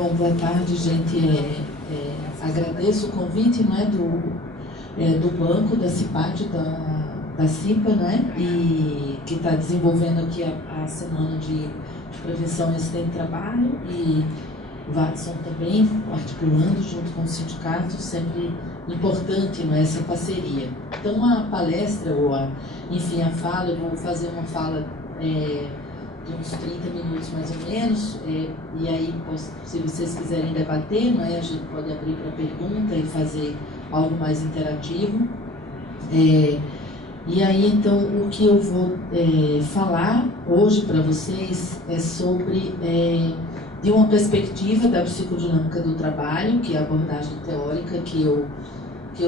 Bom, boa tarde, gente. Agradeço o convite, não é, do banco da CIPAD, da CIPA, né, e que está desenvolvendo aqui a semana de prevenção e acidente de trabalho, e o Watson também articulando junto com o sindicato, sempre importante, não é, essa parceria. Então, a palestra, enfim, a fala, eu vou fazer uma fala de uns 30 minutos mais ou menos, e aí, se vocês quiserem debater, não é, a gente pode abrir para pergunta e fazer algo mais interativo. E aí, então, o que eu vou falar hoje para vocês é sobre, de uma perspectiva da psicodinâmica do trabalho, que é a abordagem teórica que eu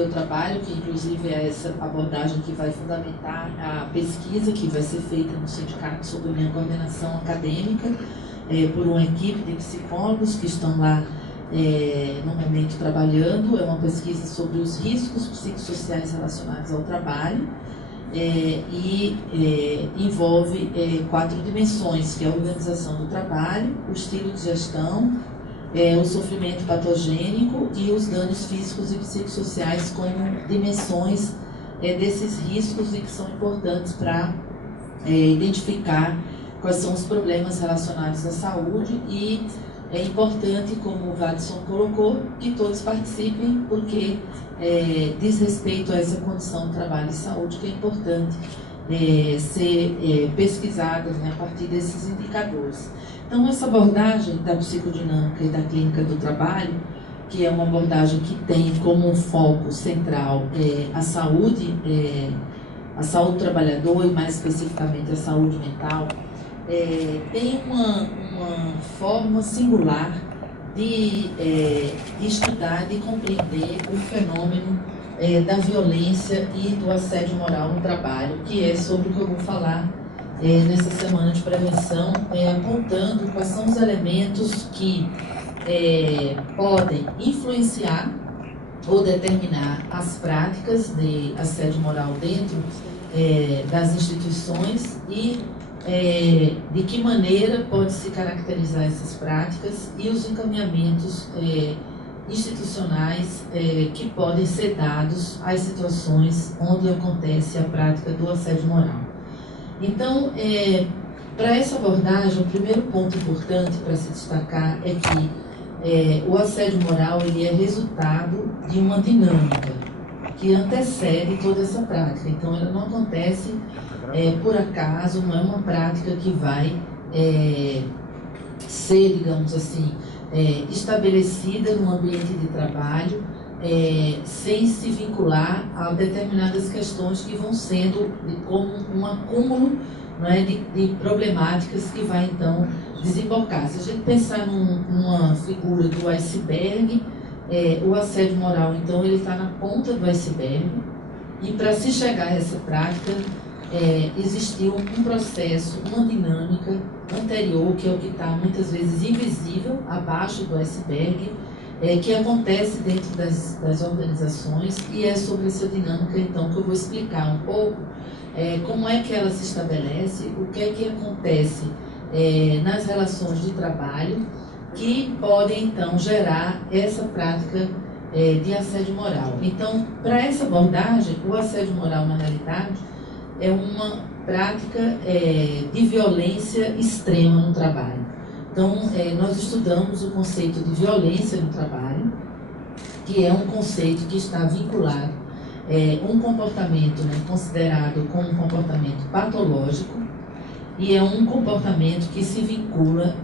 trabalho, que inclusive é essa abordagem que vai fundamentar a pesquisa que vai ser feita no sindicato sob a minha coordenação acadêmica, por uma equipe de psicólogos que estão lá no momento trabalhando. É uma pesquisa sobre os riscos psicossociais relacionados ao trabalho, e envolve 4 dimensões, que é a organização do trabalho, o estilo de gestão, o sofrimento patogênico e os danos físicos e psicossociais como dimensões desses riscos, e que são importantes para identificar quais são os problemas relacionados à saúde. E é importante, como o Watson colocou, que todos participem, porque diz respeito a essa condição de trabalho e saúde, que é importante ser pesquisada, né, a partir desses indicadores. Então, essa abordagem da psicodinâmica e da clínica do trabalho, que é uma abordagem que tem como um foco central a saúde do trabalhador, e mais especificamente a saúde mental, tem uma forma singular de estudar, de compreender o fenômeno da violência e do assédio moral no trabalho, que é sobre o que eu vou falar nessa semana de prevenção, apontando quais são os elementos que podem influenciar ou determinar as práticas de assédio moral dentro das instituições, e de que maneira pode se caracterizar essas práticas, e os encaminhamentos institucionais que podem ser dados às situações onde acontece a prática do assédio moral. Então, para essa abordagem, o primeiro ponto importante para se destacar é que o assédio moral ele é resultado de uma dinâmica que antecede toda essa prática. Então, ela não acontece por acaso, não é uma prática que vai ser, digamos assim, estabelecida no ambiente de trabalho, sem se vincular a determinadas questões que vão sendo como um acúmulo, não é, de problemáticas que vai então desembocar. Se a gente pensar numa figura do iceberg, o assédio moral, então, ele está na ponta do iceberg, e para se chegar a essa prática, existiu um processo, uma dinâmica anterior, que é o que está muitas vezes invisível, abaixo do iceberg, que acontece dentro das organizações, e é sobre essa dinâmica, então, que eu vou explicar um pouco como é que ela se estabelece, o que é que acontece nas relações de trabalho, que podem, então, gerar essa prática de assédio moral. Então, para essa abordagem, o assédio moral, na realidade, é uma prática de violência extrema no trabalho. Então, nós estudamos o conceito de violência no trabalho, que é um conceito que está vinculado um comportamento, né, considerado como um comportamento patológico, e é um comportamento que se vincula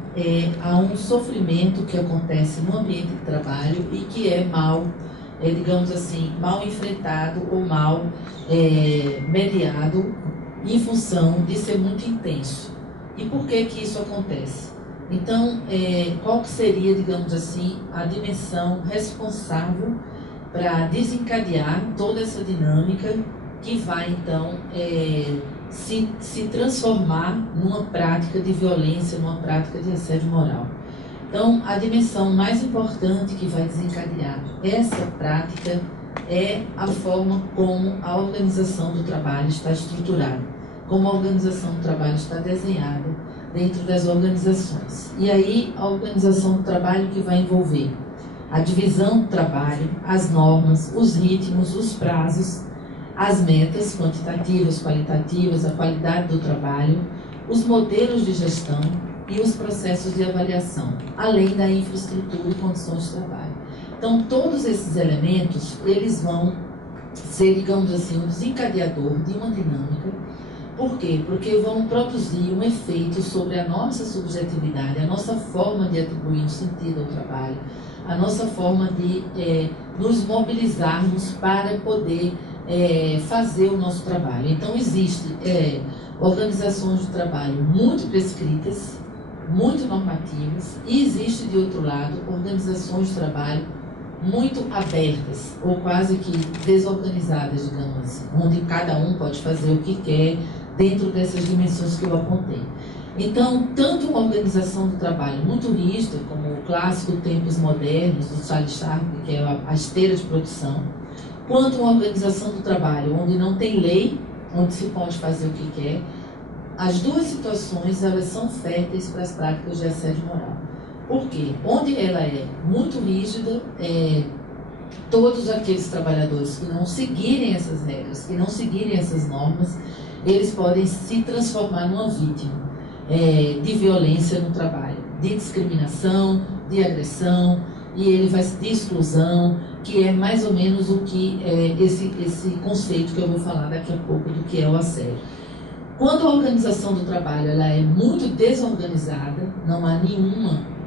a um sofrimento que acontece no ambiente de trabalho e que é mal, digamos assim, mal enfrentado ou mal mediado, em função de ser muito intenso. E por que que isso acontece? Então, qual que seria, digamos assim, a dimensão responsável para desencadear toda essa dinâmica que vai, então, se transformar numa prática de violência, numa prática de assédio moral? Então, a dimensão mais importante que vai desencadear essa prática é a forma como a organização do trabalho está estruturada, como a organização do trabalho está desenhada, dentro das organizações. E aí a organização do trabalho que vai envolver a divisão do trabalho, as normas, os ritmos, os prazos, as metas quantitativas, qualitativas, a qualidade do trabalho, os modelos de gestão e os processos de avaliação, além da infraestrutura e condições de trabalho. Então, todos esses elementos, eles vão ser, digamos assim, um desencadeador de uma dinâmica. Por quê? Porque vão produzir um efeito sobre a nossa subjetividade, a nossa forma de atribuir um sentido ao trabalho, a nossa forma de nos mobilizarmos para poder fazer o nosso trabalho. Então, existem organizações de trabalho muito prescritas, muito normativas, e existe, de outro lado, organizações de trabalho muito abertas, ou quase que desorganizadas, digamos assim, onde cada um pode fazer o que quer dentro dessas dimensões que eu apontei. Então, tanto uma organização do trabalho muito rígida, como o clássico Tempos Modernos, do Charles Sharp, que é a esteira de produção, quanto uma organização do trabalho onde não tem lei, onde se pode fazer o que quer. As duas situações, elas são férteis para as práticas de assédio moral. Por quê? Onde ela é muito rígida, todos aqueles trabalhadores que não seguirem essas regras, que não seguirem essas normas, eles podem se transformar numa vítima de violência no trabalho, de discriminação, de agressão, e ele vai de exclusão, que é mais ou menos o que esse conceito que eu vou falar daqui a pouco do que é o assédio. Quando a organização do trabalho ela é muito desorganizada, não há nenhuma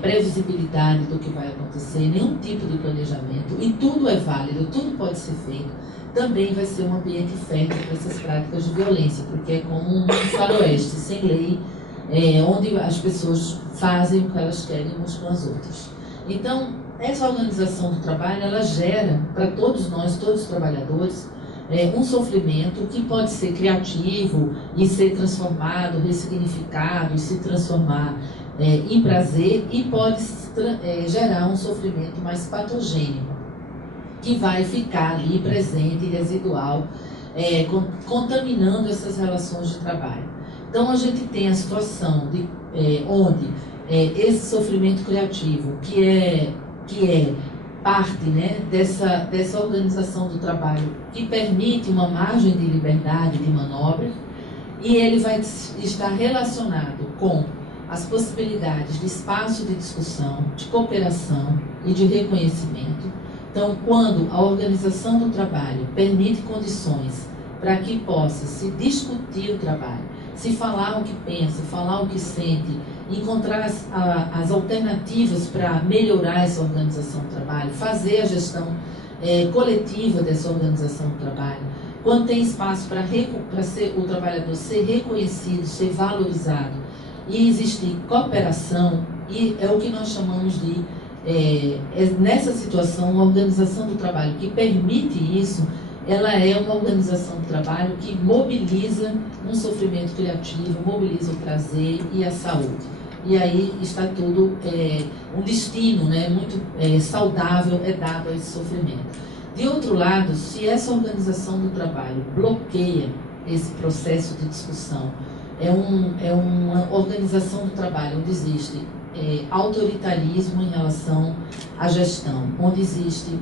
previsibilidade do que vai acontecer, nenhum tipo de planejamento, e tudo é válido, tudo pode ser feito, também vai ser um ambiente fértil para essas práticas de violência, porque é como um faroeste sem lei, onde as pessoas fazem o que elas querem umas com as outras. Então, essa organização do trabalho, ela gera para todos nós, todos os trabalhadores, um sofrimento que pode ser criativo e ser transformado, ressignificado e se transformar em prazer, e pode gerar um sofrimento mais patogênico, que vai ficar ali presente e residual, contaminando essas relações de trabalho. Então, a gente tem a situação de, onde esse sofrimento criativo, que é parte, né, dessa organização do trabalho, que permite uma margem de liberdade, de manobra, e ele vai estar relacionado com as possibilidades de espaço de discussão, de cooperação e de reconhecimento. Então, quando a organização do trabalho permite condições para que possa se discutir o trabalho, se falar o que pensa, falar o que sente, encontrar as alternativas para melhorar essa organização do trabalho, fazer a gestão coletiva dessa organização do trabalho, quando tem espaço para o trabalhador ser reconhecido, ser valorizado, e existir cooperação, e é o que nós chamamos de, nessa situação, uma organização do trabalho que permite isso, ela é uma organização do trabalho que mobiliza um sofrimento criativo, mobiliza o prazer e a saúde. E aí está tudo, um destino, né, muito saudável dado a esse sofrimento. De outro lado, se essa organização do trabalho bloqueia esse processo de discussão, é uma organização do trabalho onde existe autoritarismo em relação à gestão, onde existe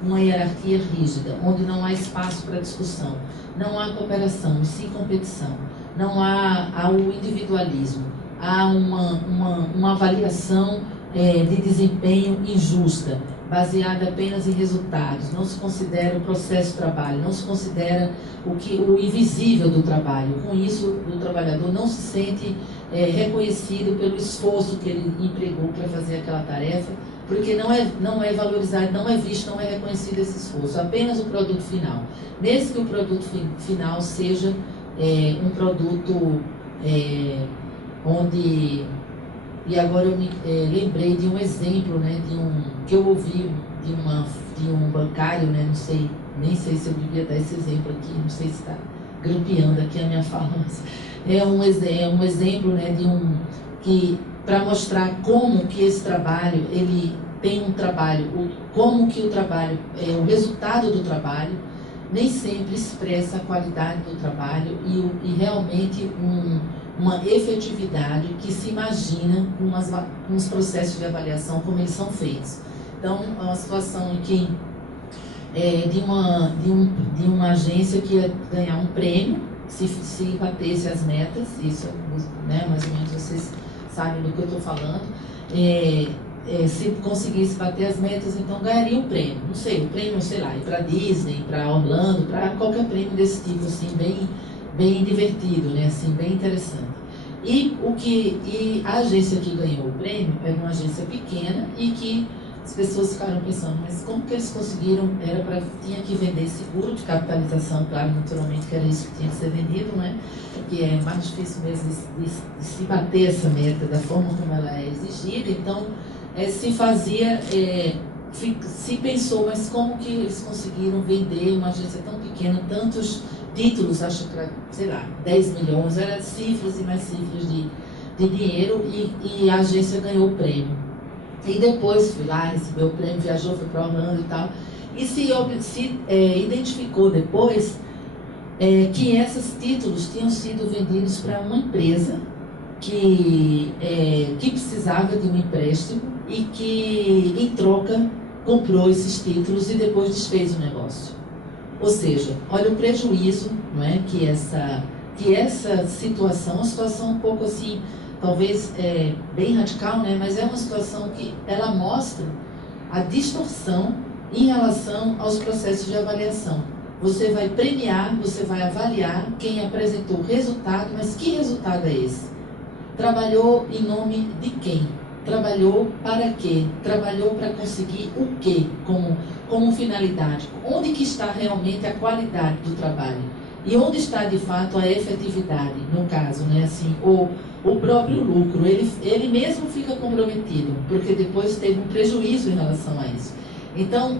uma hierarquia rígida, onde não há espaço para discussão, não há cooperação, e sim competição, não há o individualismo, há uma avaliação de desempenho injusta, baseada apenas em resultados, não se considera o processo de trabalho, não se considera o invisível do trabalho. Com isso, o trabalhador não se sente reconhecido pelo esforço que ele empregou para fazer aquela tarefa, porque não é valorizado, não é visto, não é reconhecido esse esforço, apenas o produto final. Mesmo que o produto final seja um produto onde... E agora eu me lembrei de um exemplo, né, que eu ouvi de um bancário, né, nem sei se eu devia dar esse exemplo aqui, não sei se está grampeando aqui a minha fala, mas é um exemplo, né, para mostrar como que esse trabalho, ele tem um trabalho, como que o trabalho, o resultado do trabalho, nem sempre expressa a qualidade do trabalho e realmente uma efetividade que se imagina com os processos de avaliação como eles são feitos. Então, é uma situação em que de uma agência que ia ganhar um prêmio se batesse as metas, isso, né, mais ou menos vocês sabem do que eu estou falando, se conseguisse bater as metas, então ganharia um prêmio, não sei, o prêmio, sei lá, ir para Disney, para Orlando, para qualquer prêmio desse tipo, assim, bem divertido, né, assim, bem interessante. E a agência que ganhou o prêmio era uma agência pequena e que as pessoas ficaram pensando, mas como que eles conseguiram? Tinha que vender seguro de capitalização, claro, naturalmente que era isso que tinha que ser vendido, né? Que é mais difícil mesmo de se bater essa meta da forma como ela é exigida. Então, se pensou, mas como que eles conseguiram vender uma agência tão pequena, tantos títulos, acho que, sei lá, 10 milhões, eram cifras e mais cifras de dinheiro, e a agência ganhou o prêmio. E depois fui lá, recebeu o prêmio, viajou, foi para Orlando e tal. E se identificou depois que esses títulos tinham sido vendidos para uma empresa que precisava de um empréstimo e que, em troca, comprou esses títulos e depois desfez o negócio. Ou seja, olha o prejuízo, não é? que essa situação, uma situação um pouco assim, talvez bem radical, né? Mas é uma situação que ela mostra a distorção em relação aos processos de avaliação. Você vai premiar, você vai avaliar quem apresentou o resultado, mas que resultado é esse? Trabalhou em nome de quem? Trabalhou para quê? Trabalhou para conseguir o quê como finalidade? Onde que está realmente a qualidade do trabalho? E onde está, de fato, a efetividade, no caso, né? Assim, o próprio lucro, ele mesmo fica comprometido, porque depois teve um prejuízo em relação a isso. Então,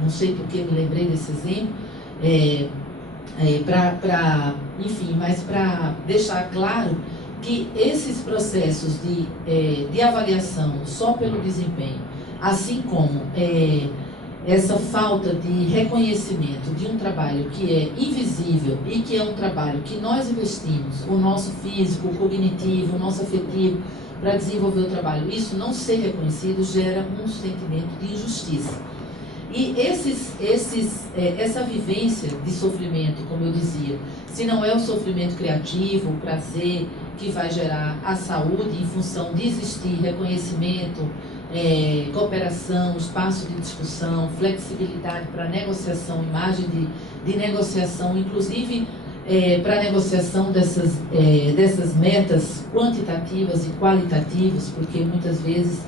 não sei porque me lembrei desse exemplo, enfim, mas para deixar claro que esses processos de avaliação só pelo desempenho, assim como essa falta de reconhecimento de um trabalho que é invisível e que é um trabalho que nós investimos, o nosso físico, o cognitivo, o nosso afetivo, para desenvolver o trabalho, isso não ser reconhecido gera um sentimento de injustiça. E essa vivência de sofrimento, como eu dizia, se não é o sofrimento criativo, o prazer que vai gerar a saúde em função de existir reconhecimento, cooperação, espaço de discussão, flexibilidade para negociação, imagem de negociação, inclusive para a negociação dessas metas quantitativas e qualitativas, porque muitas vezes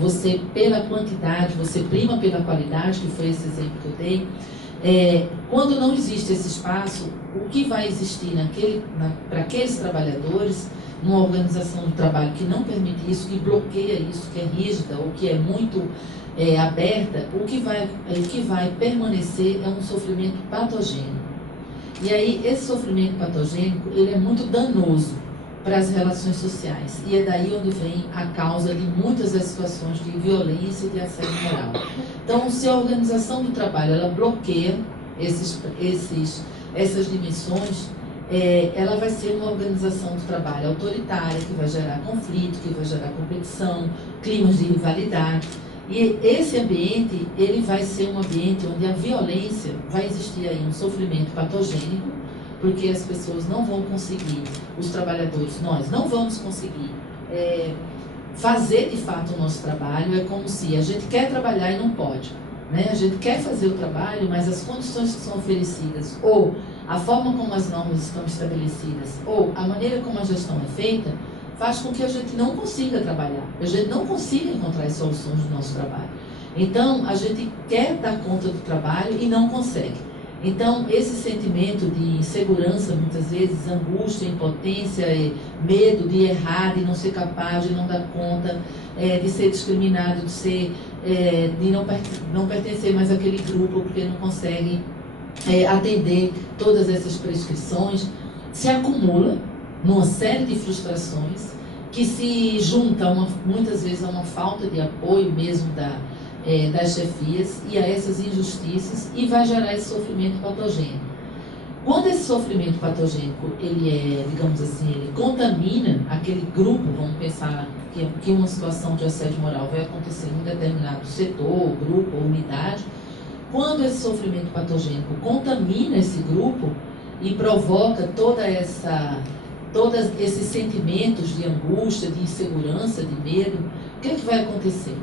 você, pela quantidade, você prima pela qualidade, que foi esse exemplo que eu dei. Quando não existe esse espaço, o que vai existir para aqueles trabalhadores, numa organização do trabalho que não permite isso, que bloqueia isso, que é rígida ou que é muito aberta, o que vai permanecer é um sofrimento patogênico. E aí, esse sofrimento patogênico, ele é muito danoso para as relações sociais. E é daí onde vem a causa de muitas das situações de violência e de assédio moral. Então, se a organização do trabalho ela bloqueia essas dimensões, ela vai ser uma organização do trabalho autoritária, que vai gerar conflito, que vai gerar competição, climas de rivalidade. E esse ambiente, ele vai ser um ambiente onde a violência, vai existir aí um sofrimento patogênico, porque as pessoas não vão conseguir, os trabalhadores, nós não vamos conseguir fazer de fato o nosso trabalho. É como se a gente quer trabalhar e não pode, né? A gente quer fazer o trabalho, mas as condições que são oferecidas, ou a forma como as normas estão estabelecidas, ou a maneira como a gestão é feita, faz com que a gente não consiga trabalhar, a gente não consiga encontrar as soluções do nosso trabalho. Então, a gente quer dar conta do trabalho e não consegue. Então, esse sentimento de insegurança, muitas vezes, angústia, impotência, medo de errar, de não ser capaz, de não dar conta, de ser discriminado, de não pertencer mais àquele grupo porque não consegue atender todas essas prescrições, se acumula numa série de frustrações que se junta muitas vezes a uma falta de apoio mesmo das chefias e a essas injustiças, e vai gerar esse sofrimento patogênico. Quando esse sofrimento patogênico, ele digamos assim, ele contamina aquele grupo, vamos pensar que uma situação de assédio moral vai acontecer em um determinado setor, grupo ou unidade, quando esse sofrimento patogênico contamina esse grupo e provoca todos esses sentimentos de angústia, de insegurança, de medo, o que vai acontecer?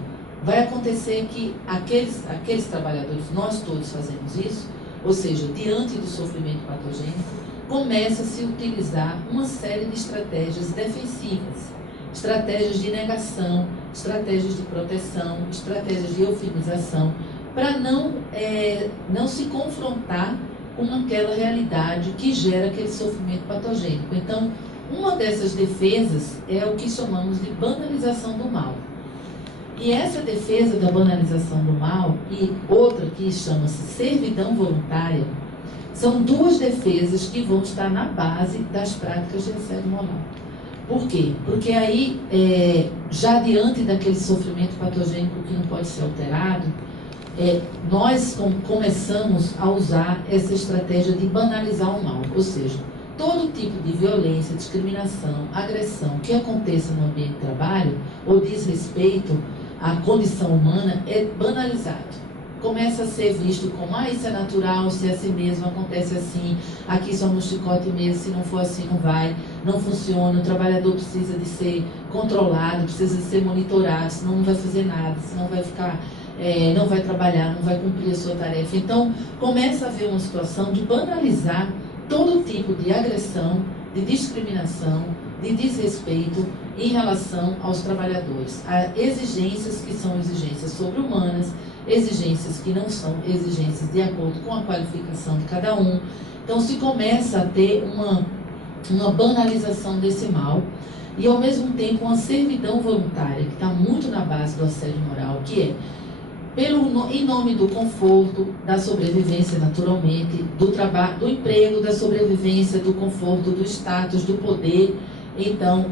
Vai acontecer que aqueles trabalhadores, nós todos fazemos isso, ou seja, diante do sofrimento patogênico, começa a se utilizar uma série de estratégias defensivas, estratégias de negação, estratégias de proteção, estratégias de eufemização, para não se confrontar com aquela realidade que gera aquele sofrimento patogênico. Então, uma dessas defesas é o que chamamos de banalização do mal. E essa defesa da banalização do mal e outra que chama-se servidão voluntária são duas defesas que vão estar na base das práticas de assédio moral. Por quê? Porque aí, já diante daquele sofrimento patogênico que não pode ser alterado, nós começamos a usar essa estratégia de banalizar o mal, ou seja, todo tipo de violência, discriminação, agressão que aconteça no ambiente de trabalho ou desrespeito à condição humana é banalizado. Começa a ser visto como, isso é natural, se é assim mesmo, acontece assim, aqui só no chicote mesmo, se não for assim não vai, não funciona, o trabalhador precisa de ser controlado, precisa de ser monitorado, senão não vai fazer nada, senão vai ficar, não vai trabalhar, não vai cumprir a sua tarefa. Então, começa a haver uma situação de banalizar todo tipo de agressão, de discriminação, de desrespeito em relação aos trabalhadores. Há exigências que são exigências sobre-humanas, exigências que não são exigências de acordo com a qualificação de cada um. Então se começa a ter uma banalização desse mal e ao mesmo tempo uma servidão voluntária que está muito na base do assédio moral, que é em nome do conforto, da sobrevivência naturalmente, do trabalho, do emprego, da sobrevivência, do conforto, do status, do poder. Então,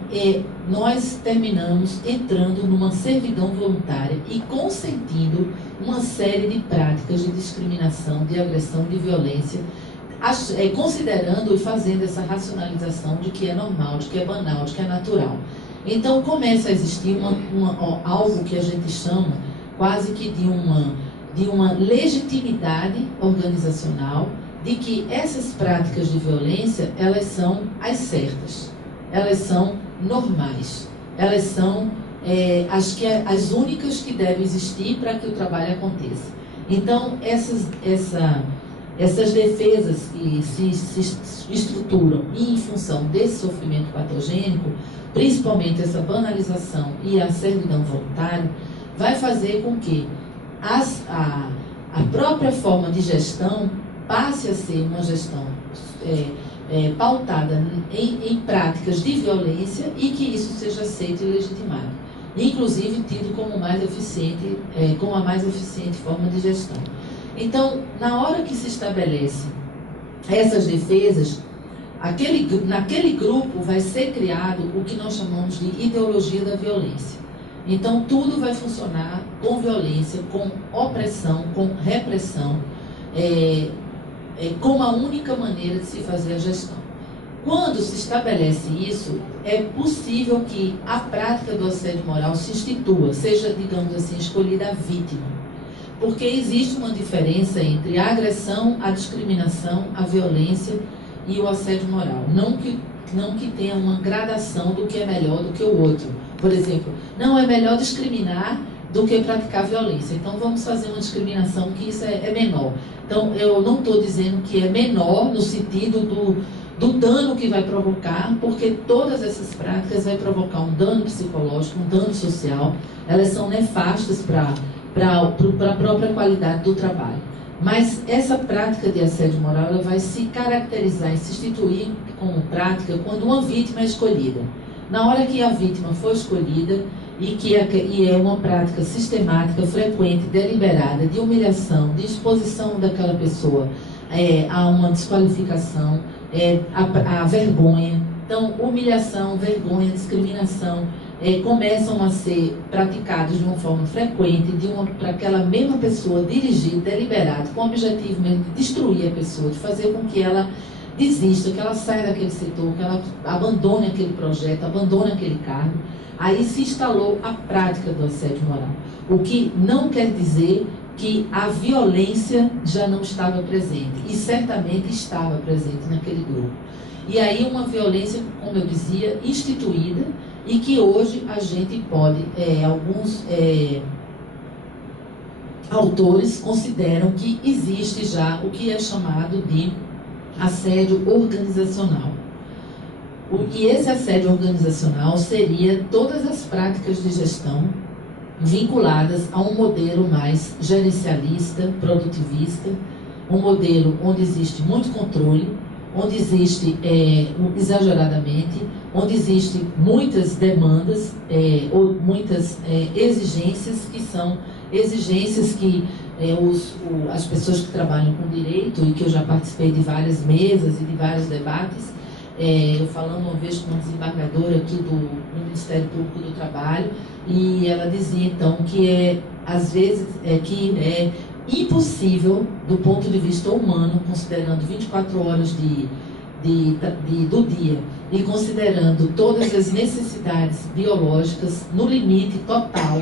nós terminamos entrando numa servidão voluntária e consentindo uma série de práticas de discriminação, de agressão, de violência, considerando e fazendo essa racionalização de que é normal, de que é banal, de que é natural. Então, começa a existir algo que a gente chama quase que de uma legitimidade organizacional de que essas práticas de violência, elas são as certas. Elas são normais, elas são as únicas que devem existir para que o trabalho aconteça. Então, essas defesas que se estruturam em função desse sofrimento patogênico, principalmente essa banalização e a servidão voluntária, vai fazer com que a própria forma de gestão passe a ser uma gestão pautada em práticas de violência e que isso seja aceito e legitimado, inclusive tido como mais eficiente, como a mais eficiente forma de gestão. Então, na hora que se estabelece essas defesas, naquele grupo vai ser criado o que nós chamamos de ideologia da violência. Então, tudo vai funcionar com violência, com opressão, com repressão, como a única maneira de se fazer a gestão. Quando se estabelece isso, é possível que a prática do assédio moral se institua, seja, digamos assim, escolhida a vítima. Porque existe uma diferença entre a agressão, a discriminação, a violência e o assédio moral. Não que tenha uma gradação do que é melhor do que o outro. Por exemplo, não é melhor discriminar do que praticar violência. Então, vamos fazer uma discriminação que isso é menor. Então, eu não estou dizendo que é menor no sentido do dano que vai provocar, porque todas essas práticas vão provocar um dano psicológico, um dano social. Elas são nefastas para a própria qualidade do trabalho. Mas essa prática de assédio moral ela vai se caracterizar e se instituir como prática quando uma vítima é escolhida. Na hora que a vítima for escolhida e é uma prática sistemática, frequente, deliberada, de humilhação, de exposição daquela pessoa a uma desqualificação, a vergonha. Então, humilhação, vergonha, discriminação começam a ser praticados de uma forma frequente, para aquela mesma pessoa dirigir, deliberado, com o objetivo mesmo de destruir a pessoa, de fazer com que ela desista, que ela saia daquele setor, que ela abandone aquele projeto, abandone aquele cargo. Aí se instalou a prática do assédio moral. O que não quer dizer que a violência já não estava presente, e certamente estava presente naquele grupo. E aí uma violência, como eu dizia, instituída, e que hoje a gente pode, alguns autores consideram que existe já o que é chamado de assédio organizacional. E esse assédio organizacional seria todas as práticas de gestão vinculadas a um modelo mais gerencialista, produtivista, um modelo onde existe muito controle, onde existe exageradamente, onde existem muitas demandas ou muitas exigências, que são exigências que as pessoas que trabalham com direito, e que eu já participei de várias mesas e de vários debates, eu falando uma vez com uma desembargadora aqui do Ministério Público do Trabalho, e ela dizia então que às vezes que é impossível do ponto de vista humano, considerando 24 horas do dia e considerando todas as necessidades biológicas no limite total,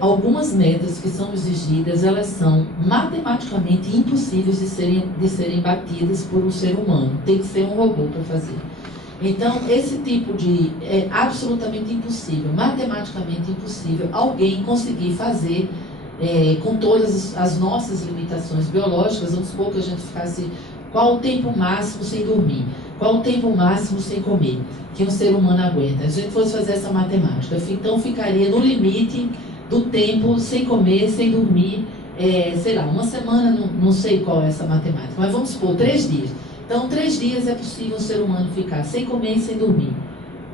algumas metas que são exigidas, elas são matematicamente impossíveis de serem batidas por um ser humano. Tem que ser um robô para fazer. Então, esse tipo de... é absolutamente impossível, matematicamente impossível, alguém conseguir fazer com todas as nossas limitações biológicas. Vamos supor que a gente ficasse... Qual o tempo máximo sem dormir? Qual o tempo máximo sem comer? Que um ser humano aguenta. Se a gente fosse fazer essa matemática, então ficaria no limite do tempo sem comer, sem dormir, sei lá, uma semana, não sei qual é essa matemática, mas vamos supor, 3 dias. Então, 3 dias é possível um ser humano ficar sem comer e sem dormir.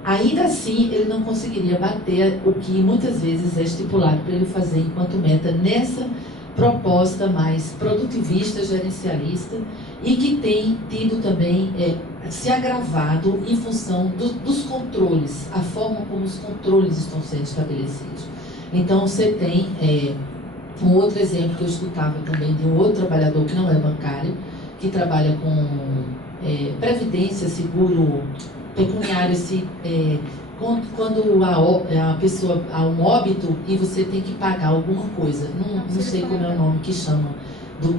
Ainda assim, ele não conseguiria bater o que muitas vezes é estipulado para ele fazer enquanto meta nessa proposta mais produtivista, gerencialista, e que tem tido também se agravado em função dos controles, a forma como os controles estão sendo estabelecidos. Então, você tem um outro exemplo que eu escutava também de um outro trabalhador que não é bancário, que trabalha com previdência, seguro pecuniário, quando a pessoa há um óbito e você tem que pagar alguma coisa, não sei como é o nome que chama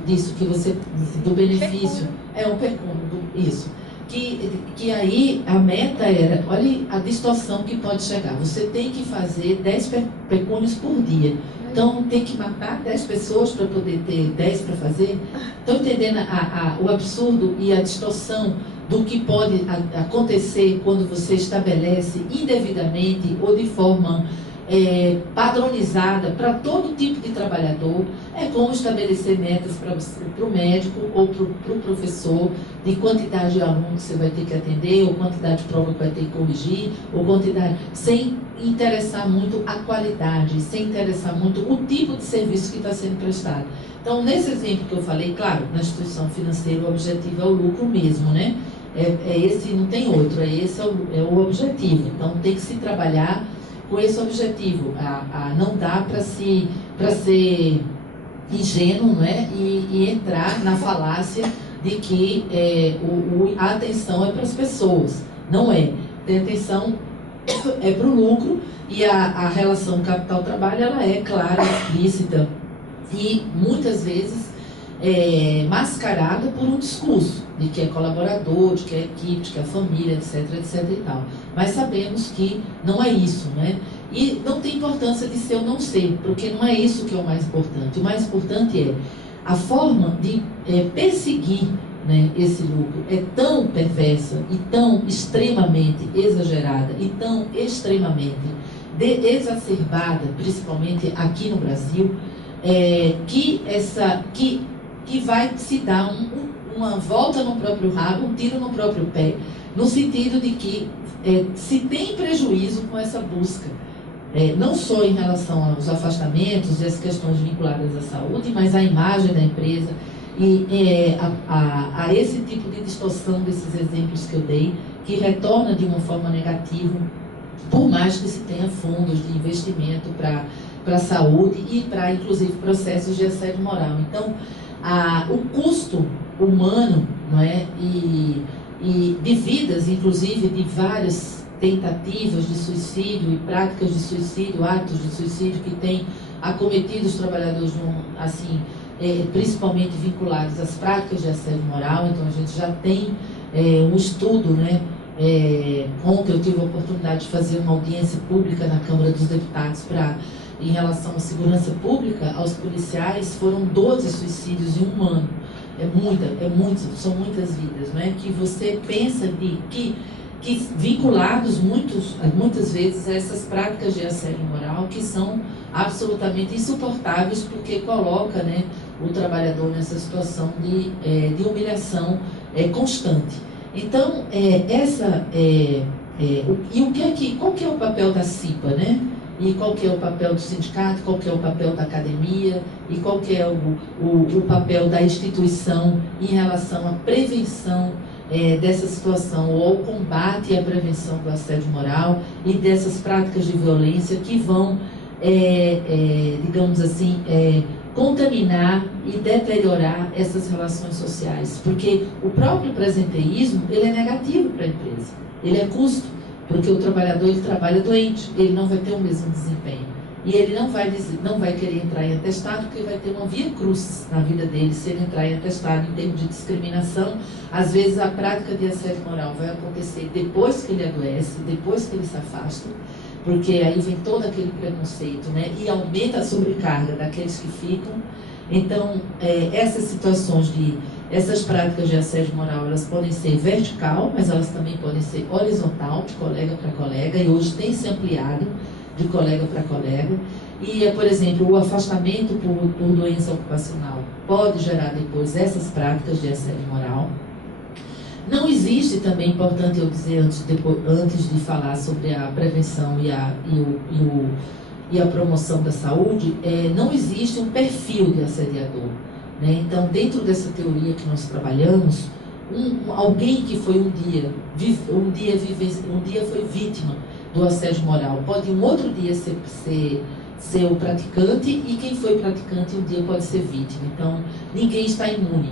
disso, que você, do benefício, um pecúnio, isso. Que aí a meta era, olha a distorção que pode chegar, você tem que fazer 10 pecúnios por dia, então tem que matar 10 pessoas para poder ter 10 para fazer. Estão entendendo o absurdo e a distorção do que pode acontecer quando você estabelece indevidamente ou de forma padronizada para todo tipo de trabalhador? É como estabelecer metas para o médico ou para o professor, de quantidade de alunos que você vai ter que atender, ou quantidade de prova que vai ter que corrigir, ou quantidade, sem interessar muito a qualidade, sem interessar muito o tipo de serviço que está sendo prestado. Então, nesse exemplo que eu falei, claro, na instituição financeira o objetivo é o lucro mesmo, né? Esse, não tem outro, esse é o objetivo. Então, tem que se trabalhar com esse objetivo. Não dá para ser ingênuo, né? E entrar na falácia de que a atenção é para as pessoas. Não é. A atenção é para o lucro, e a relação capital-trabalho, ela é clara, explícita e muitas vezes mascarada por um discurso de que é colaborador, de que é equipe, de que é família, etc, etc e tal. Mas sabemos que não é isso, né? E não tem importância de ser ou não ser, porque não é isso que é o mais importante. O mais importante é a forma de perseguir, né, esse lucro é tão perversa e tão extremamente exagerada e tão extremamente exacerbada, principalmente aqui no Brasil, que vai se dar uma volta no próprio rabo, um tiro no próprio pé, no sentido de que se tem prejuízo com essa busca, não só em relação aos afastamentos e as questões vinculadas à saúde, mas à imagem da empresa e a esse tipo de distorção desses exemplos que eu dei, que retorna de uma forma negativa, por mais que se tenha fundos de investimento para a saúde e para, inclusive, processos de assédio moral. Então, o custo humano não é? E de vidas, inclusive, de várias tentativas de suicídio e práticas de suicídio, atos de suicídio que têm acometido os trabalhadores, assim, principalmente vinculados às práticas de assédio moral. Então a gente já tem um estudo, né? Ontem eu tive a oportunidade de fazer uma audiência pública na Câmara dos Deputados em relação à segurança pública aos policiais. Foram 12 suicídios em um ano. São muitas vidas, né? Que você pensa que vinculados muitas vezes a essas práticas de assédio moral que são absolutamente insuportáveis, porque coloca, né, o trabalhador nessa situação de humilhação constante. Então, qual que é o papel da CIPA, né? E qual que é o papel do sindicato, qual que é o papel da academia, e qual que é o papel da instituição em relação à prevenção dessa situação, ou ao combate e à prevenção do assédio moral e dessas práticas de violência que vão, digamos assim, contaminar e deteriorar essas relações sociais. Porque o próprio presenteísmo, ele é negativo para a empresa, ele é custo, porque o trabalhador, ele trabalha doente, ele não vai ter o mesmo desempenho. E ele não vai querer entrar em atestado, porque vai ter uma via cruz na vida dele se ele entrar em atestado em termos de discriminação. Às vezes a prática de assédio moral vai acontecer depois que ele adoece, depois que ele se afasta, porque aí vem todo aquele preconceito, né? E aumenta a sobrecarga daqueles que ficam. Então, essas situações essas práticas de assédio moral, elas podem ser vertical, mas elas também podem ser horizontal, de colega para colega, e hoje tem se ampliado de colega para colega. E, por exemplo, o afastamento por doença ocupacional pode gerar depois essas práticas de assédio moral. Não existe também, importante eu dizer antes de falar sobre a prevenção e a promoção da saúde, não existe um perfil de assediador, né? Então, dentro dessa teoria que nós trabalhamos, alguém que foi um dia foi vítima do assédio moral pode um outro dia ser o praticante, e quem foi praticante um dia pode ser vítima. Então, ninguém está imune.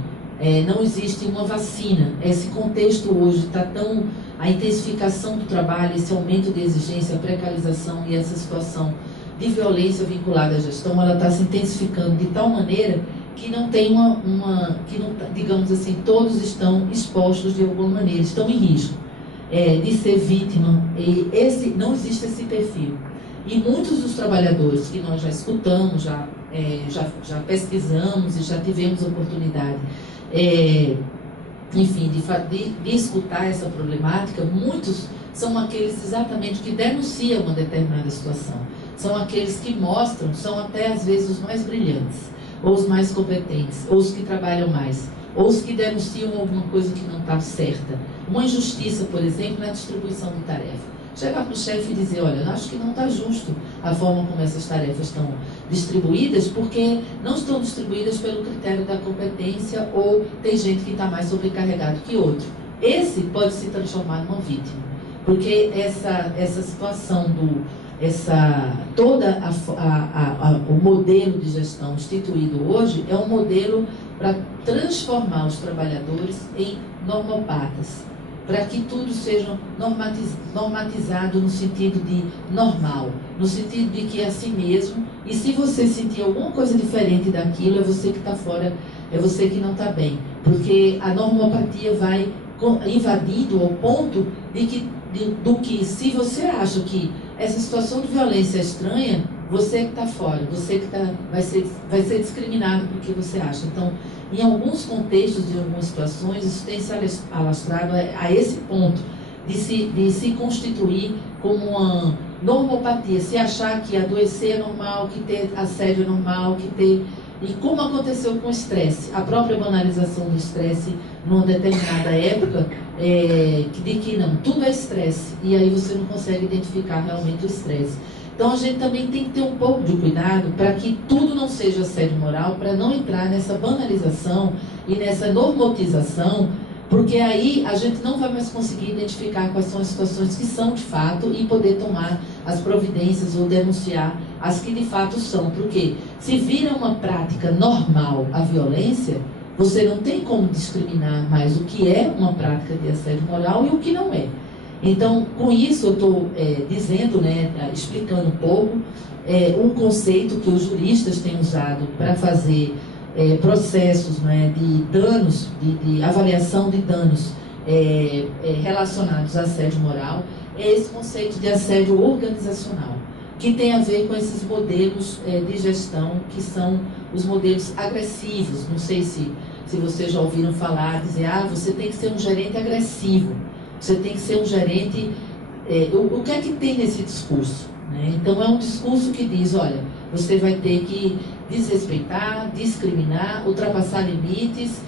Não existe uma vacina. Esse contexto hoje está tão... A intensificação do trabalho, esse aumento de exigência, a precarização e essa situação de violência vinculada à gestão, ela está se intensificando de tal maneira que não tem digamos assim, todos estão expostos de alguma maneira, estão em risco de ser vítima. E não existe esse perfil. E muitos dos trabalhadores que nós já escutamos, já pesquisamos e já tivemos oportunidade, enfim, de escutar essa problemática, muitos são aqueles exatamente que denunciam uma determinada situação. São aqueles que mostram, são até às vezes os mais brilhantes, ou os mais competentes, ou os que trabalham mais, ou os que denunciam alguma coisa que não está certa. Uma injustiça, por exemplo, na distribuição de tarefa. Chegar para o chefe e dizer, olha, eu acho que não está justo a forma como essas tarefas estão distribuídas, porque não estão distribuídas pelo critério da competência, ou tem gente que está mais sobrecarregado que outro. Esse pode se transformar numa vítima, porque essa situação o modelo de gestão instituído hoje é um modelo para transformar os trabalhadores em normopatas, para que tudo seja normatizado no sentido de normal, no sentido de que é assim mesmo, e se você sentir alguma coisa diferente daquilo, é você que está fora, é você que não está bem, porque a normopatia vai invadindo ao ponto do que se você acha que essa situação de violência é estranha, você que está fora, você que vai ser discriminado porque você acha. Então, em alguns contextos, em algumas situações, isso tem se alastrado a esse ponto de se constituir como uma normopatia, se achar que adoecer é normal, que ter assédio é normal, e como aconteceu com o estresse, a própria banalização do estresse numa determinada época, de que não, tudo é estresse, e aí você não consegue identificar realmente o estresse. Então a gente também tem que ter um pouco de cuidado para que tudo não seja assédio moral, para não entrar nessa banalização e nessa normotização, porque aí a gente não vai mais conseguir identificar quais são as situações que são de fato e poder tomar as providências ou denunciar as que de fato são. Porque se vira uma prática normal a violência, você não tem como discriminar mais o que é uma prática de assédio moral e o que não é. Então, com isso, eu estou dizendo, né, explicando um pouco, um conceito que os juristas têm usado para fazer processos, né, de danos, de avaliação de danos relacionados a assédio moral, é esse conceito de assédio organizacional, que tem a ver com esses modelos de gestão, que são os modelos agressivos. Não sei se vocês já ouviram falar, dizer, você tem que ser um gerente agressivo, você tem que ser um gerente... o que é que tem nesse discurso? Né? Então, é um discurso que diz, olha, você vai ter que desrespeitar, discriminar, ultrapassar limites,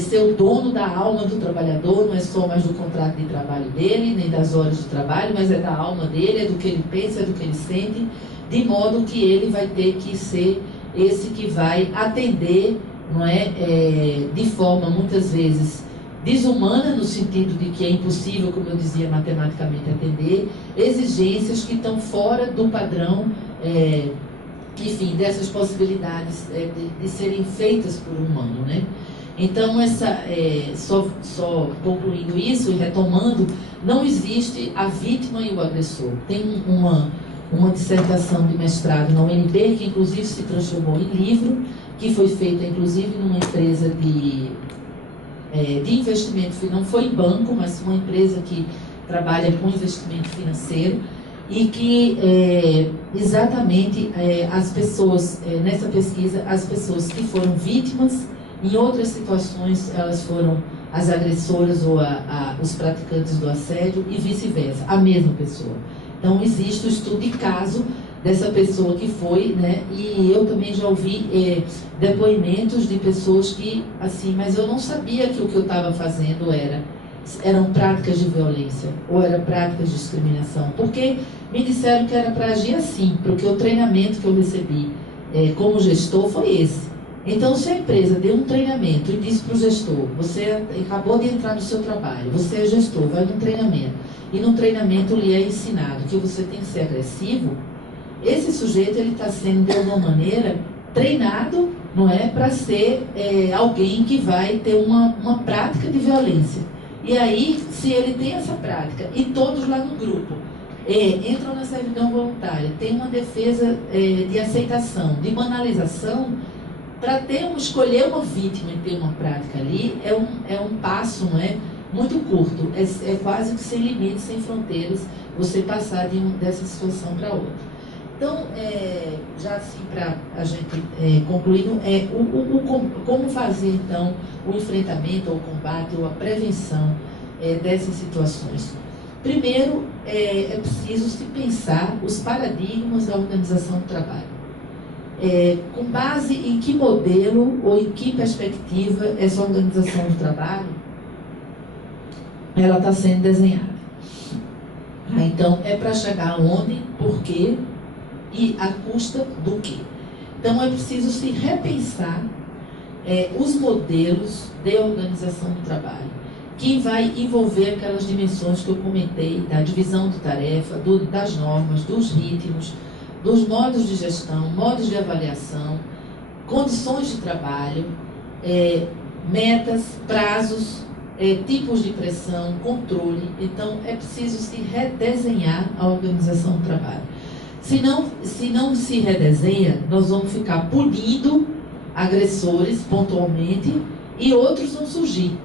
ser o dono da alma do trabalhador, não é só mais do contrato de trabalho dele, nem das horas de trabalho, mas é da alma dele, é do que ele pensa, é do que ele sente, de modo que ele vai ter que ser esse que vai atender, não é, de forma muitas vezes desumana, no sentido de que é impossível, como eu dizia, matematicamente atender, exigências que estão fora do padrão, enfim, dessas possibilidades de serem feitas por um humano, né? Então, só concluindo isso e retomando, não existe a vítima e o agressor. Tem uma dissertação de mestrado na UNB, que inclusive se transformou em livro, que foi feita inclusive numa empresa de investimento, não foi banco, mas uma empresa que trabalha com investimento financeiro, e que exatamente as pessoas, nessa pesquisa, as pessoas que foram vítimas, em outras situações elas foram as agressoras ou os praticantes do assédio e vice-versa, a mesma pessoa. Então existe o estudo de caso dessa pessoa que foi, né? E eu também já ouvi depoimentos de pessoas que, assim, mas eu não sabia que o que eu estava fazendo eram práticas de violência ou eram práticas de discriminação, porque me disseram que era para agir assim, porque o treinamento que eu recebi como gestor foi esse. Então, se a empresa deu um treinamento e disse para o gestor, você acabou de entrar no seu trabalho, você é gestor, vai num treinamento, e no treinamento lhe é ensinado que você tem que ser agressivo, esse sujeito ele está sendo, de alguma maneira, treinado, não é, para ser alguém que vai ter uma prática de violência. E aí, se ele tem essa prática, e todos lá no grupo entram na servidão voluntária, tem uma defesa de aceitação, de banalização, para escolher uma vítima e ter uma prática ali, é um passo, não é, muito curto, é quase que sem limites, sem fronteiras, você passar dessa situação para outra. Então, já assim, para a gente concluir, como fazer, então, o enfrentamento, ou o combate, ou a prevenção dessas situações? Primeiro, é preciso se pensar os paradigmas da organização do trabalho. Com base em que modelo ou em que perspectiva essa organização do trabalho ela está sendo desenhada. Então, é para chegar aonde, por quê e à custa do quê. Então, é preciso se repensar os modelos de organização do trabalho, que vai envolver aquelas dimensões que eu comentei, da divisão de tarefa, das normas, dos ritmos, dos modos de gestão, modos de avaliação, condições de trabalho, metas, prazos, tipos de pressão, controle. Então, é preciso se redesenhar a organização do trabalho. Se não se redesenha, nós vamos ficar punindo agressores pontualmente e outros vão surgir.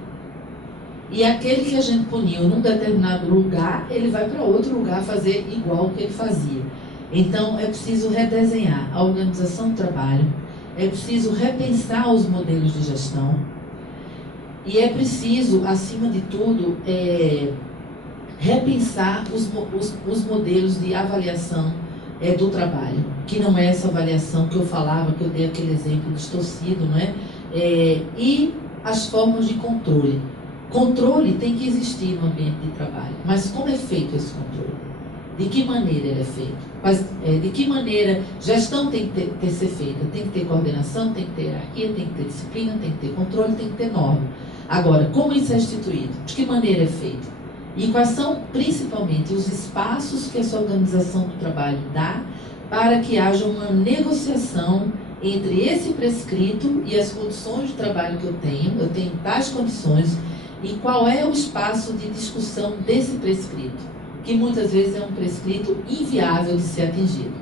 E aquele que a gente puniu num determinado lugar, ele vai para outro lugar fazer igual que ele fazia. Então, é preciso redesenhar a organização do trabalho, é preciso repensar os modelos de gestão e é preciso, acima de tudo, repensar os modelos de avaliação do trabalho, que não é essa avaliação que eu falava, que eu dei aquele exemplo distorcido, não é? E as formas de controle. Controle tem que existir no ambiente de trabalho, mas como é feito esse controle? De que maneira ele é feito? De que maneira gestão tem que ser feita? Tem que ter coordenação, tem que ter hierarquia, tem que ter disciplina, tem que ter controle, tem que ter norma. Agora, como isso é instituído? De que maneira é feito? E quais são, principalmente, os espaços que essa organização do trabalho dá para que haja uma negociação entre esse prescrito e as condições de trabalho que eu tenho tais condições, e qual é o espaço de discussão desse prescrito, que muitas vezes é um prescrito inviável de ser atingido.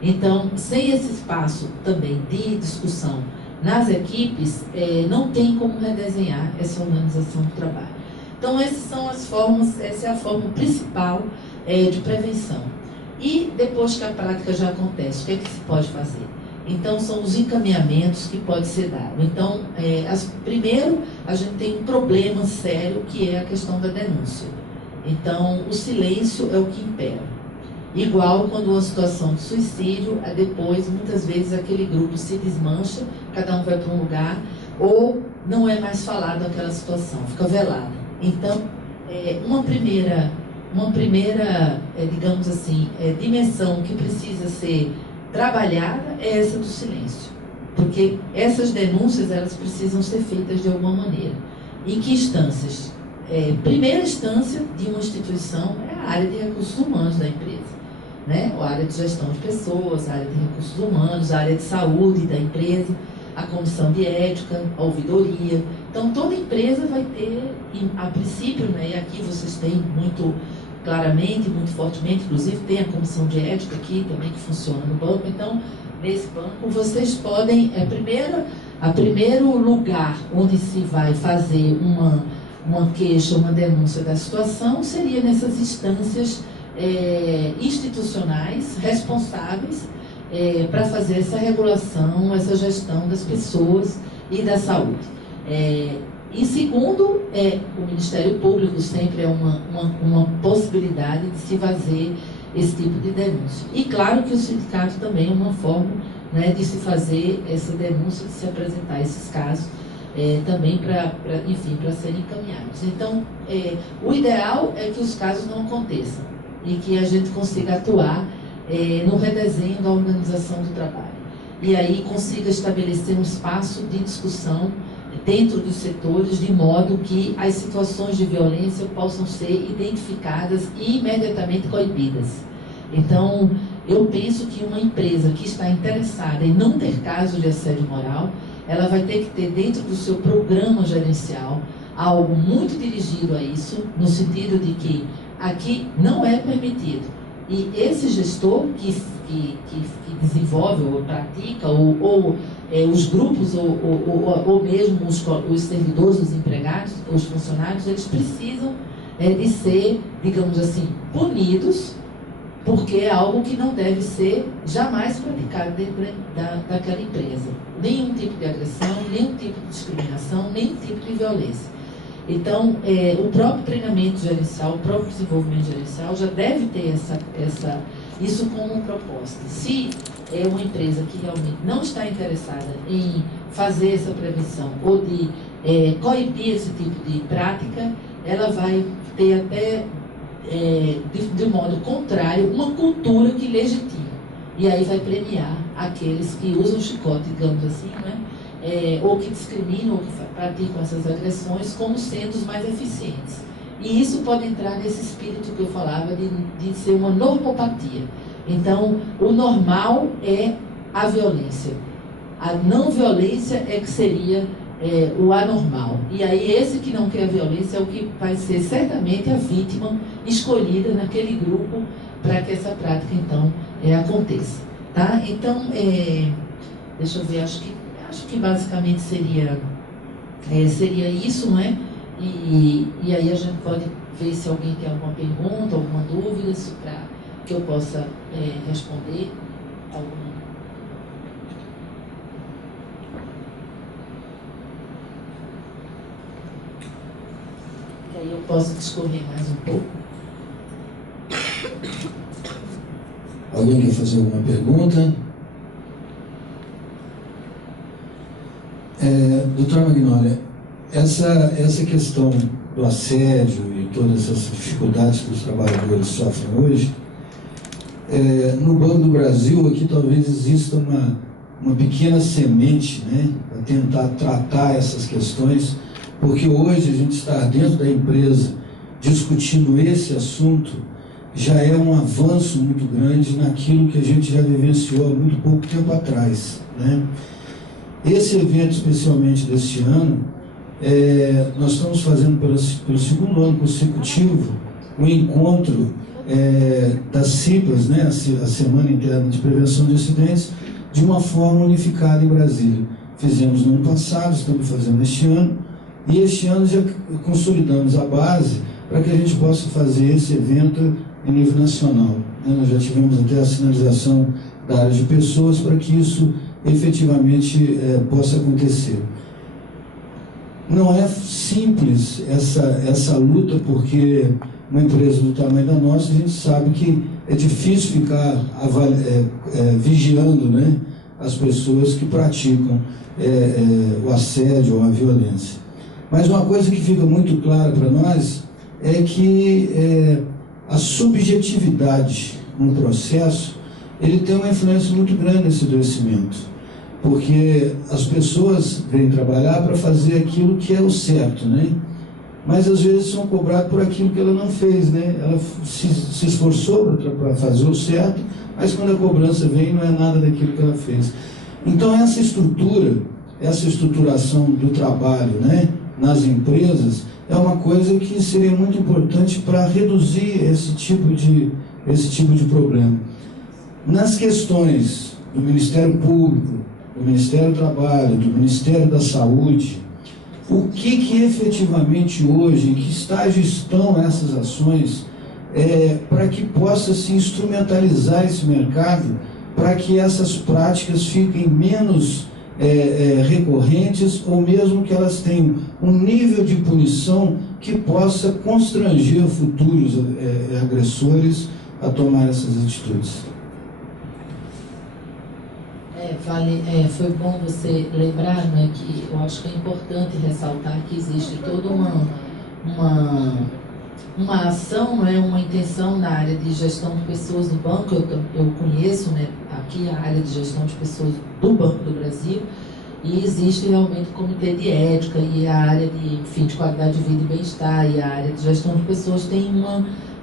Então, sem esse espaço também de discussão nas equipes, não tem como redesenhar essa organização do trabalho. Então, essas são as formas, essa é a forma principal de prevenção. E depois que a prática já acontece, o que é que se pode fazer? Então, são os encaminhamentos que pode ser dado. Então, primeiro, a gente tem um problema sério, que é a questão da denúncia. Então, o silêncio é o que impera. Igual quando uma situação de suicídio, depois, muitas vezes, aquele grupo se desmancha, cada um vai para um lugar, ou não é mais falado aquela situação, fica velada. Então, uma primeira, digamos assim, dimensão que precisa ser trabalhada é essa do silêncio. Porque essas denúncias, elas precisam ser feitas de alguma maneira. Em que instâncias? Primeira instância de uma instituição é a área de recursos humanos da empresa, né? A área de gestão de pessoas, a área de recursos humanos, a área de saúde da empresa, a comissão de ética, a ouvidoria. Então, toda empresa vai ter, a princípio, né, e aqui vocês têm muito claramente, muito fortemente, inclusive tem a comissão de ética aqui também que funciona no banco. Então, nesse banco, vocês podem, primeiro lugar onde se vai fazer uma queixa, uma denúncia da situação, seria nessas instâncias institucionais responsáveis para fazer essa regulação, essa gestão das pessoas e da saúde. E segundo, o Ministério Público sempre é uma possibilidade de se fazer esse tipo de denúncia. E claro que o sindicato também é uma forma, né, de se fazer essa denúncia, de se apresentar esses casos também para serem encaminhados. Então, o ideal é que os casos não aconteçam e que a gente consiga atuar no redesenho da organização do trabalho. E aí consiga estabelecer um espaço de discussão dentro dos setores, de modo que as situações de violência possam ser identificadas e imediatamente coibidas. Então, eu penso que uma empresa que está interessada em não ter casos de assédio moral, ela vai ter que ter dentro do seu programa gerencial algo muito dirigido a isso, no sentido de que aqui não é permitido. E esse gestor que desenvolve ou pratica, ou os grupos, ou mesmo os servidores, os empregados, os funcionários, eles precisam de ser, digamos assim, punidos, porque é algo que não deve ser jamais praticado dentro daquela empresa. Nenhum tipo de agressão, nenhum tipo de discriminação, nenhum tipo de violência. Então, o próprio treinamento gerencial, o próprio desenvolvimento gerencial já deve ter isso como proposta. Se é uma empresa que realmente não está interessada em fazer essa prevenção ou de coibir esse tipo de prática, ela vai ter até, de modo contrário, uma cultura que legitima. E aí vai premiar aqueles que usam chicote, digamos assim, né? Ou que discriminam, ou que praticam essas agressões como sendo os mais eficientes. E isso pode entrar nesse espírito que eu falava de ser uma normopatia. Então, o normal é a violência. A não violência é que seria o anormal. E aí esse que não quer a violência é o que vai ser certamente a vítima escolhida naquele grupo para que essa prática, então, aconteça. Tá? Então, deixa eu ver, acho que basicamente seria isso, não é? E aí a gente pode ver se alguém tem alguma pergunta, alguma dúvida, para que eu possa responder alguma. E aí eu posso discorrer mais um pouco. Alguém quer fazer alguma pergunta? Doutora Magnólia, essa questão do assédio e todas essas dificuldades que os trabalhadores sofrem hoje, no Banco do Brasil aqui talvez exista uma pequena semente, né, para tentar tratar essas questões, porque hoje a gente está dentro da empresa discutindo esse assunto, já é um avanço muito grande naquilo que a gente já vivenciou há muito pouco tempo atrás, né? Esse evento, especialmente deste ano, nós estamos fazendo pelo segundo ano consecutivo o encontro das CIPAs, né, a Semana Interna de Prevenção de Acidentes, de uma forma unificada em Brasília. Fizemos no ano passado, estamos fazendo este ano, e este ano já consolidamos a base para que a gente possa fazer esse evento em nível nacional. Nós já tivemos até a sinalização da área de pessoas para que isso efetivamente possa acontecer. Não é simples essa luta, porque uma empresa do tamanho da nossa, a gente sabe que é difícil ficar vigiando, né, as pessoas que praticam o assédio ou a violência. Mas uma coisa que fica muito clara para nós é que a subjetividade no processo, ele tem uma influência muito grande nesse adoecimento, porque as pessoas vêm trabalhar para fazer aquilo que é o certo, né? Mas às vezes são cobradas por aquilo que ela não fez, né? Ela se esforçou para fazer o certo, mas quando a cobrança vem, não é nada daquilo que ela fez. Então essa estruturação do trabalho, né, nas empresas, é uma coisa que seria muito importante para reduzir esse tipo de problema. Nas questões do Ministério Público, do Ministério do Trabalho, do Ministério da Saúde, o que efetivamente hoje, em que estágio estão essas ações para que possa se instrumentalizar esse mercado, para que essas práticas fiquem menos recorrentes, ou mesmo que elas tenham um nível de punição que possa constranger futuros agressores a tomar essas atitudes. Foi bom você lembrar, né, que eu acho que é importante ressaltar que existe toda uma ação, né, uma intenção na área de gestão de pessoas do banco. Eu conheço, né, aqui a área de gestão de pessoas do Banco do Brasil, e existe realmente o comitê de ética e a área de qualidade de vida e bem-estar, e a área de gestão de pessoas tem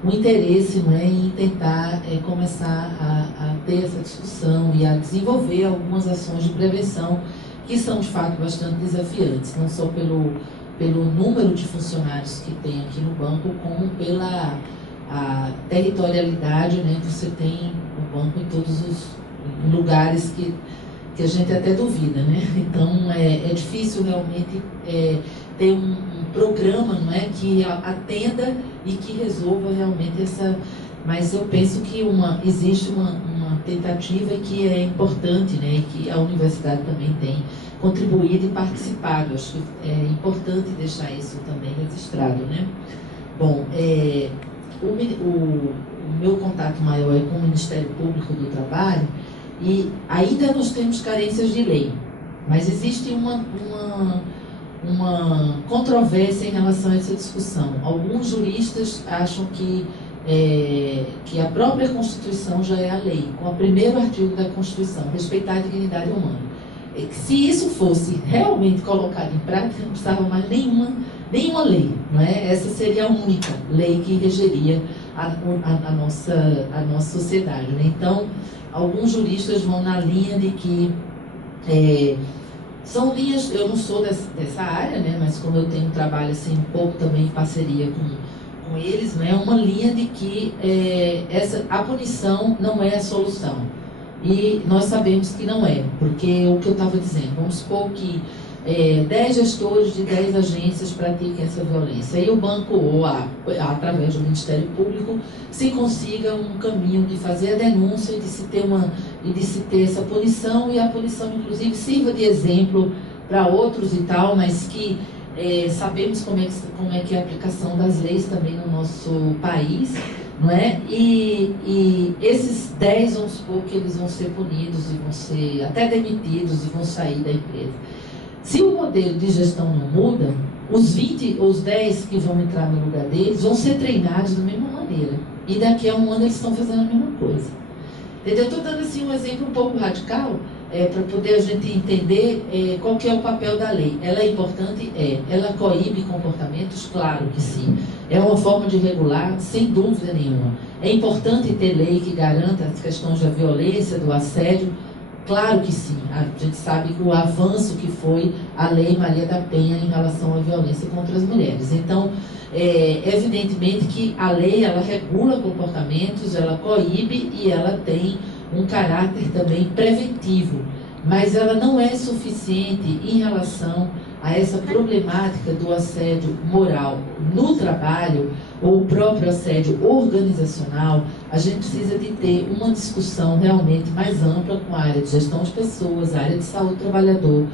um interesse, né, em tentar começar a ter essa discussão e a desenvolver algumas ações de prevenção que são de fato bastante desafiantes, não só pelo número de funcionários que tem aqui no banco, como pela territorialidade, né, que você tem no banco em todos os lugares que a gente até duvida, né? Então é difícil realmente ter um programa, não é, que atenda e que resolva realmente essa. Mas eu penso que existe uma tentativa que é importante, né, e que a universidade também tem contribuído e participado. Acho que é importante deixar isso também registrado, né? Bom, o meu contato maior é com o Ministério Público do Trabalho, e ainda nós temos carências de lei, mas existe uma controvérsia em relação a essa discussão. Alguns juristas acham que a própria Constituição já é a lei, com o primeiro artigo da Constituição, respeitar a dignidade humana. Se isso fosse realmente colocado em prática, não precisava mais nenhuma lei, não é? Essa seria a única lei que regeria a nossa sociedade, né? Então, alguns juristas vão na linha de que são linhas. Eu não sou dessa área, né, mas como eu tenho um trabalho assim, um pouco também em parceria com eles, né, uma linha de que a punição não é a solução. E nós sabemos que não é, porque o que eu estava dizendo, vamos supor que 10 gestores de 10 agências pratiquem essa violência, e o banco, ou através do Ministério Público, se consiga um caminho de fazer a denúncia e de se ter essa punição, e a punição inclusive sirva de exemplo para outros e tal, mas que sabemos como é que é a aplicação das leis também no nosso país, não é? E esses 10, vamos supor que eles vão ser punidos e vão ser até demitidos e vão sair da empresa. Se o modelo de gestão não muda, os 10 que vão entrar no lugar deles vão ser treinados da mesma maneira. E daqui a um ano eles estão fazendo a mesma coisa. Entendeu? Eu estou dando assim, um exemplo um pouco radical, para poder a gente entender qual que é o papel da lei. Ela é importante? Ela coíbe comportamentos? Claro que sim. É uma forma de regular? Sem dúvida nenhuma. É importante ter lei que garanta as questões da violência, do assédio? Claro que sim. A gente sabe que o avanço que foi a Lei Maria da Penha em relação à violência contra as mulheres. Então, evidentemente que a lei, ela regula comportamentos, ela coíbe e ela tem um caráter também preventivo, mas ela não é suficiente em relação a essa problemática do assédio moral no trabalho ou o próprio assédio organizacional. A gente precisa de ter uma discussão realmente mais ampla com a área de gestão de pessoas, a área de saúde do trabalhador,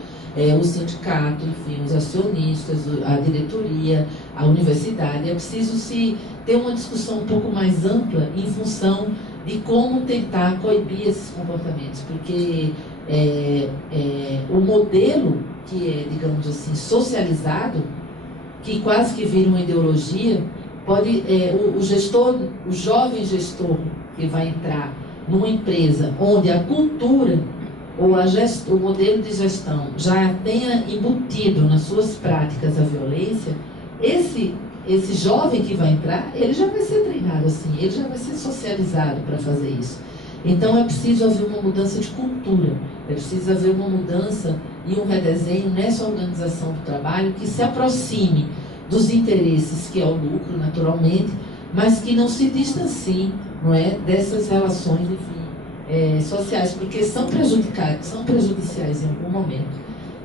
o sindicato, enfim, os acionistas, a diretoria, a universidade. É preciso ter uma discussão um pouco mais ampla em função de como tentar coibir esses comportamentos, porque o modelo que é, digamos assim, socializado, que quase que vira uma ideologia, pode, o jovem gestor que vai entrar numa empresa onde a cultura ou o modelo de gestão já tenha embutido nas suas práticas a violência, esse jovem que vai entrar, ele já vai ser treinado assim, ele já vai ser socializado para fazer isso. Então é preciso haver uma mudança de cultura, é preciso haver uma mudança e um redesenho nessa organização do trabalho que se aproxime dos interesses, que é o lucro, naturalmente, mas que não se distancie, não é, dessas relações, enfim, sociais, porque são prejudiciais em algum momento.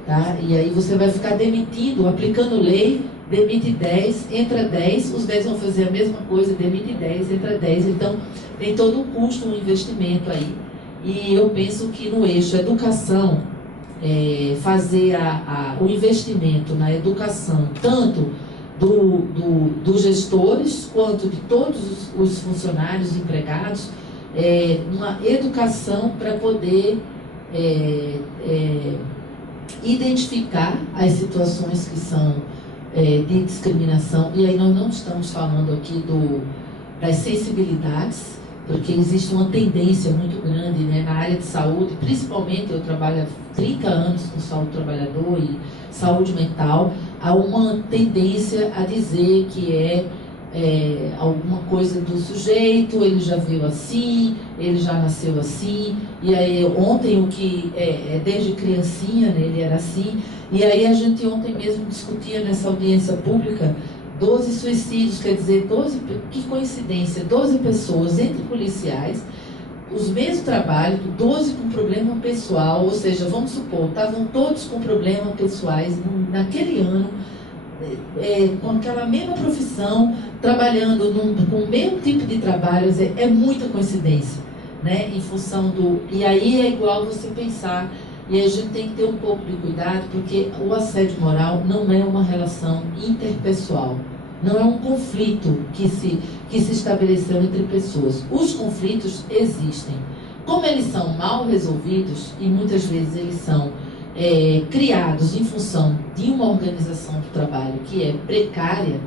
Tá? E aí você vai ficar demitindo, aplicando lei, demite 10, entra 10, os 10 vão fazer a mesma coisa, demite 10, entra 10. Então, tem todo um custo, um investimento aí. E eu penso que no eixo educação, fazer o investimento na educação, tanto dos gestores, quanto de todos os funcionários, empregados, uma educação para poder identificar as situações que são de discriminação. E aí nós não estamos falando aqui das sensibilidades, porque existe uma tendência muito grande, né, na área de saúde, principalmente eu trabalho há 30 anos com saúde do trabalhador e saúde mental, há uma tendência a dizer que alguma coisa do sujeito, ele já veio assim, ele já nasceu assim, e aí ontem o que desde criancinha, né, ele era assim, e aí a gente ontem mesmo discutia nessa audiência pública 12 suicídios, quer dizer, 12, que coincidência, 12 pessoas entre policiais, os mesmos trabalhos, 12 com problema pessoal, ou seja, vamos supor, estavam todos com problemas pessoais naquele ano, com aquela mesma profissão, trabalhando com o mesmo tipo de trabalho. É muita coincidência, né? Em função e aí é igual você pensar, e a gente tem que ter um pouco de cuidado, porque o assédio moral não é uma relação interpessoal, não é um conflito que se estabeleceu entre pessoas. Os conflitos existem. Como eles são mal resolvidos, e muitas vezes eles são criados em função de uma organização do trabalho que é precária,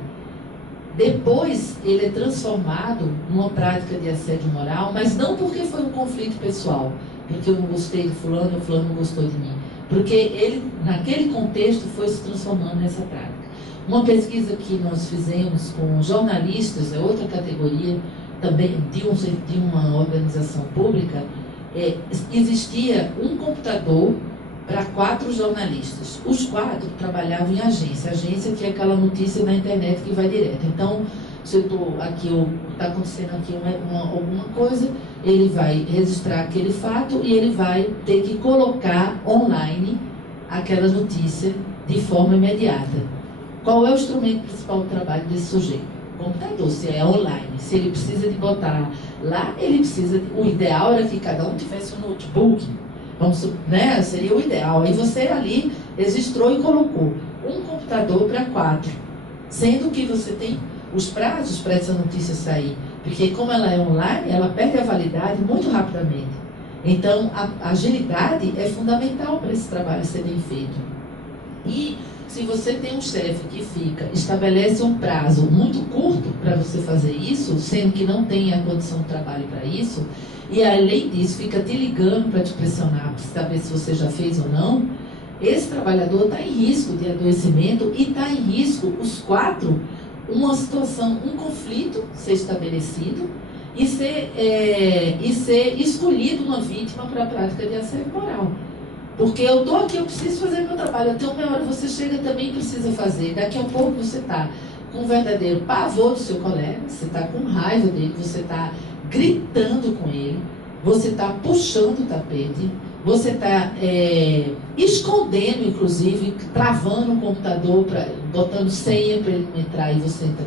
depois ele é transformado numa prática de assédio moral, mas não porque foi um conflito pessoal, porque eu não gostei de fulano, o fulano não gostou de mim, porque ele, naquele contexto, foi se transformando nessa prática. Uma pesquisa que nós fizemos com jornalistas, outra categoria também de uma organização pública, existia um computador para 4 jornalistas. Os 4 trabalhavam em agência que é aquela notícia na internet que vai direto. Então, se eu estou aqui, está acontecendo aqui alguma coisa, ele vai registrar aquele fato e ele vai ter que colocar online aquela notícia de forma imediata. Qual é o instrumento principal do trabalho desse sujeito? O computador, se é online. Se ele precisa de botar lá, ele precisa... O ideal era que cada um tivesse um notebook. Né? Seria o ideal. Aí você ali registrou e colocou um computador para 4. Sendo que você tem os prazos para essa notícia sair. Porque como ela é online, ela perde a validade muito rapidamente. Então, a agilidade é fundamental para esse trabalho ser bem feito. E se você tem um chefe que estabelece um prazo muito curto para você fazer isso, sendo que não tem a condição de trabalho para isso, e além disso fica te ligando para te pressionar, para saber se você já fez ou não, esse trabalhador está em risco de adoecimento e está em risco, os 4, uma situação, um conflito ser estabelecido e ser escolhido uma vítima para a prática de assédio moral. Porque eu estou aqui, eu preciso fazer meu trabalho, até uma hora você chega também precisa fazer, daqui a pouco você está com um verdadeiro pavor do seu colega, você está com raiva dele, você está gritando com ele, você está puxando o tapete, você está escondendo, inclusive, travando o computador, botando senha para ele não entrar e você entra.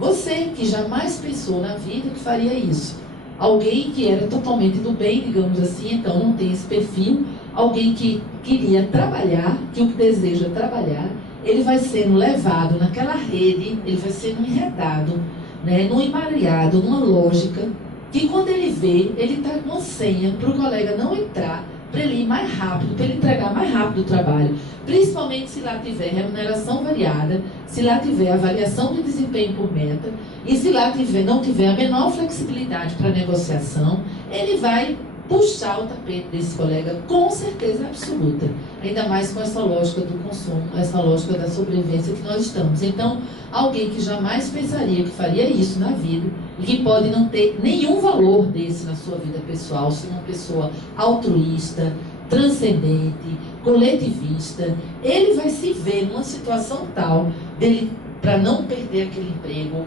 Você que jamais pensou na vida que faria isso. Alguém que era totalmente do bem, digamos assim, então não tem esse perfil. Alguém que queria trabalhar, que o que deseja trabalhar, ele vai sendo levado naquela rede, ele vai sendo enredado, né, num emaranhado, numa lógica, que quando ele vê, ele está com uma senha para o colega não entrar, para ele ir mais rápido, para ele entregar mais rápido o trabalho. Principalmente se lá tiver remuneração variada, se lá tiver avaliação de desempenho por meta, e se lá não tiver a menor flexibilidade para negociação, ele vai puxar o tapete desse colega com certeza absoluta. Ainda mais com essa lógica do consumo, essa lógica da sobrevivência que nós estamos. Então, alguém que jamais pensaria que faria isso na vida e que pode não ter nenhum valor desse na sua vida pessoal, ser uma pessoa altruísta, transcendente, coletivista, ele vai se ver numa situação tal dele, para não perder aquele emprego,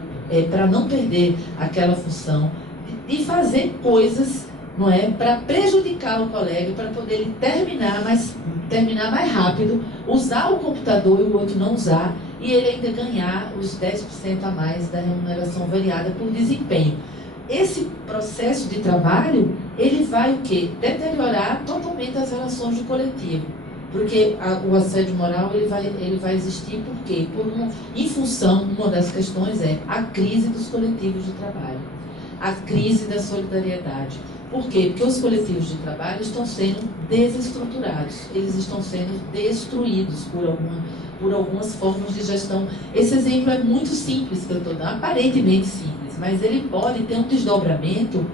para não perder aquela função, de fazer coisas, não é, para prejudicar o colega, para poder ele terminar mais rápido, usar o computador e o outro não usar, e ele ainda ganhar os 10% a mais da remuneração variada por desempenho. Esse processo de trabalho, ele vai o quê? Deteriorar totalmente as relações do coletivo. Porque o assédio moral ele vai existir por quê? Em função, uma das questões é a crise dos coletivos de trabalho, a crise da solidariedade. Por quê? Porque os coletivos de trabalho estão sendo desestruturados, eles estão sendo destruídos por algumas formas de gestão. Esse exemplo é muito simples que eu estou dando, aparentemente simples, mas ele pode ter um desdobramento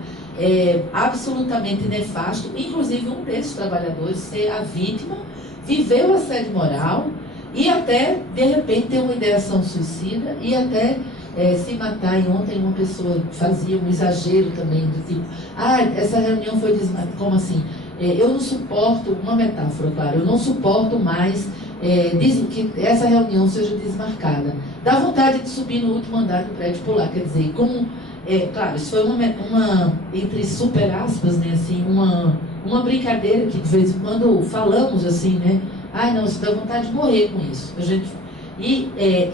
absolutamente nefasto, inclusive um desses trabalhadores ser a vítima, viver o assédio moral e até, de repente, ter uma ideação suicida e até se matar. E ontem uma pessoa fazia um exagero também, do tipo, essa reunião foi desmarcada. Como assim? Eu não suporto, uma metáfora, claro, eu não suporto mais que essa reunião seja desmarcada. Dá vontade de subir no último andar do prédio e pular. Quer dizer, como... claro, isso foi uma entre super aspas, né, assim, uma brincadeira que de vez em quando falamos assim, né? Não, você dá vontade de morrer com isso.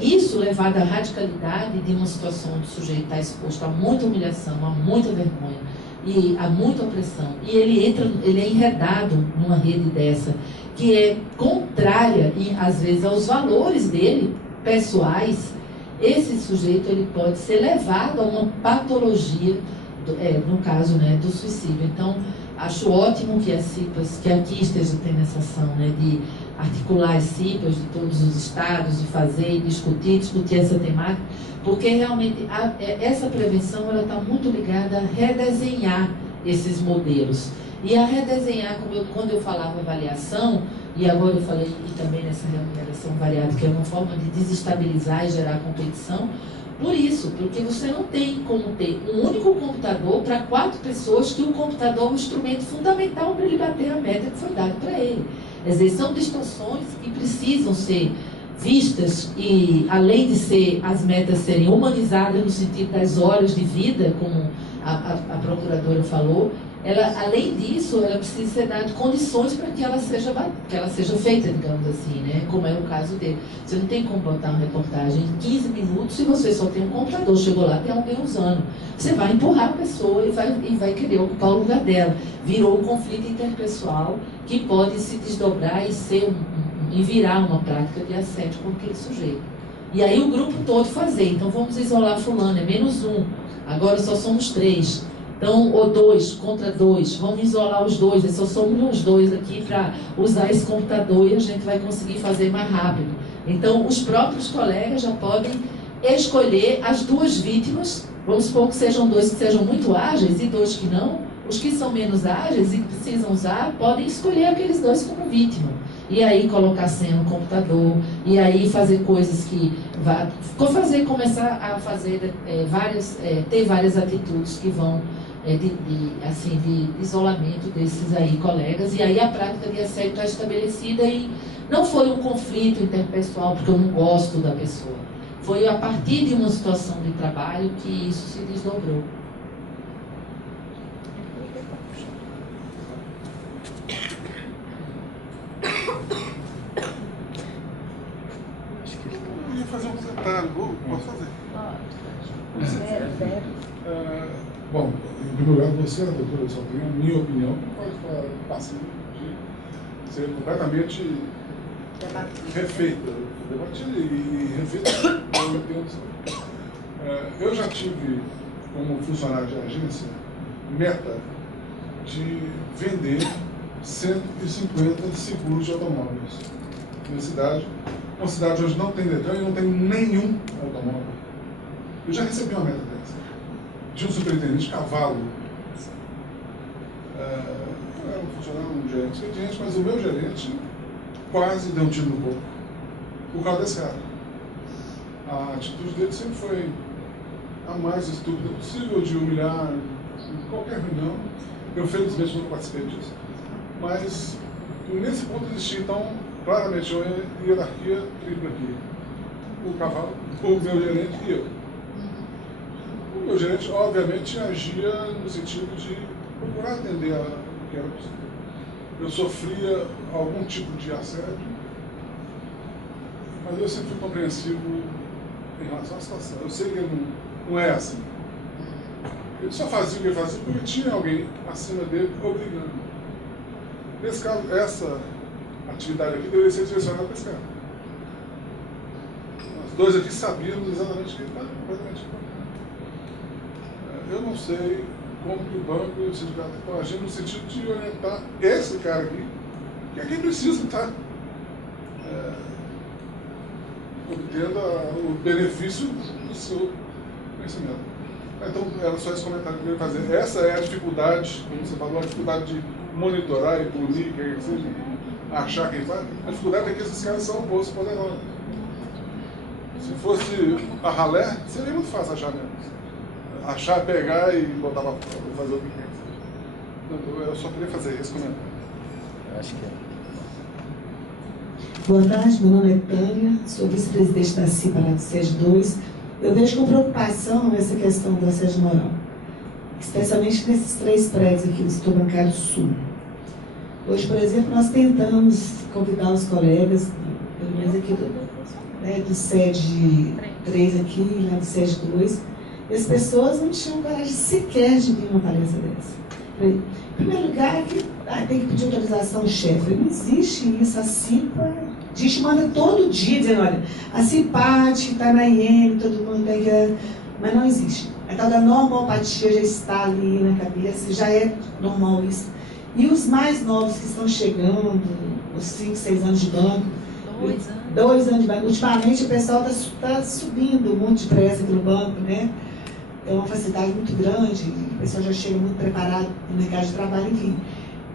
Isso levado à radicalidade de uma situação onde o sujeito está exposto a muita humilhação, a muita vergonha e a muita opressão. E ele é enredado numa rede dessa, que é contrária, às vezes, aos valores dele, pessoais. Esse sujeito ele pode ser levado a uma patologia, no caso, né, do suicídio. Então, acho ótimo que as CIPAs, que aqui esteja tendo essa ação, né, de articular as CIPAs de todos os estados, de fazer e discutir essa temática, porque realmente essa prevenção está muito ligada a redesenhar esses modelos. E a redesenhar, quando eu falava avaliação, e agora eu falei e também nessa remuneração variada, que é uma forma de desestabilizar e gerar competição, por isso, porque você não tem como ter um único computador para 4 pessoas, que o computador é um instrumento fundamental para ele bater a meta que foi dada para ele. Quer dizer, são distorções que precisam ser vistas e, além de as metas serem humanizadas no sentido das horas de vida, como a procuradora falou, além disso, ela precisa ser dada condições para que ela seja feita, digamos assim, né? Como é o caso dele. Você não tem como botar uma reportagem em 15 minutos se você só tem um computador. Chegou lá, tem alguém usando. Você vai empurrar a pessoa e vai querer ocupar o lugar dela. Virou um conflito interpessoal que pode se desdobrar e virar uma prática de assédio com aquele sujeito. E aí o grupo todo fazer. Então vamos isolar fulano, é -1. Agora só somos 3. Então, ou 2 contra 2, vamos isolar os dois, só somos os dois aqui para usar esse computador e a gente vai conseguir fazer mais rápido. Então, os próprios colegas já podem escolher as duas vítimas, vamos supor que sejam 2 que sejam muito ágeis e 2 que não, os que são menos ágeis e precisam usar, podem escolher aqueles 2 como vítima. E aí colocar senha no computador, e aí fazer coisas que começar a fazer ter várias atitudes que vão de isolamento desses aí colegas, e aí a prática de assédio está estabelecida e não foi um conflito interpessoal porque eu não gosto da pessoa. Foi a partir de uma situação de trabalho que isso se desdobrou. Eu ia fazer um comentário, posso fazer? Bom, em primeiro lugar, você, doutora, só tem a minha opinião, que pode falar passiva de ser completamente refeita, debatida e refeita. Eu já tive, como funcionário de agência, meta de vender 150 seguros de automóveis na cidade. Uma cidade hoje não tem Detran e não tem nenhum automóvel. Eu já recebi uma meta dessa. De um superintendente cavalo. Eu era um funcionário, um gerente expediente, mas o meu gerente quase deu um tiro no corpo por causa desse cara. A atitude dele sempre foi a mais estúpida possível, de humilhar em qualquer reunião. Eu, felizmente, não participei disso. Mas, nesse ponto, existia, então, claramente uma hierarquia tripla aqui. O cavalo, o meu gerente e eu. O meu gerente, obviamente, agia no sentido de procurar atender o que era possível. Eu sofria algum tipo de assédio, mas eu sempre fui compreensivo em relação à situação. Eu sei que ele não é assim. Ele só fazia o que ele fazia porque tinha alguém acima dele obrigando. Nesse caso, essa atividade aqui deveria ser direcionada para esse cara. Nós dois aqui sabíamos exatamente que ele está completamente equivocado. Eu não sei como que o banco e o sindicato estão agindo no sentido de orientar esse cara aqui, que é quem precisa estar obtendo o benefício do seu conhecimento. Então, era só esse comentário que eu queria fazer. Essa é a dificuldade, como você falou, a dificuldade de monitorar e punir, quem seja, achar quem faz. A dificuldade é que esses caras são bolsos poderosos. Se fosse a ralé, seria muito fácil achar mesmo. Achar, pegar e botar para fazer o que quer. Então, eu só queria fazer esse comentário. Acho que é. Boa tarde, meu nome é Tânia, sou vice-presidente da CIPA do SED 2. Eu vejo com preocupação essa questão do assédio moral, especialmente nesses 3 prédios aqui do setor bancário sul. Hoje, por exemplo, nós tentamos convidar os colegas, pelo menos aqui do SED 3 aqui, lá do SED 2, e as pessoas não tinham coragem sequer de vir numa palestra dessa. Em primeiro lugar, tem que pedir autorização do chefe. Não existe isso. A CIPA, a gente manda todo dia dizendo, olha, a CIPAT está na IEM, todo mundo tem que... Mas não existe. A tal da normopatia já está ali na cabeça, já é normal isso. E os mais novos que estão chegando, os 5, 6 anos de banco, 2 anos de banco, ultimamente o pessoal está subindo muito depressa pelo banco, né? É uma facilidade muito grande, o pessoal já chega muito preparado no mercado de trabalho, enfim.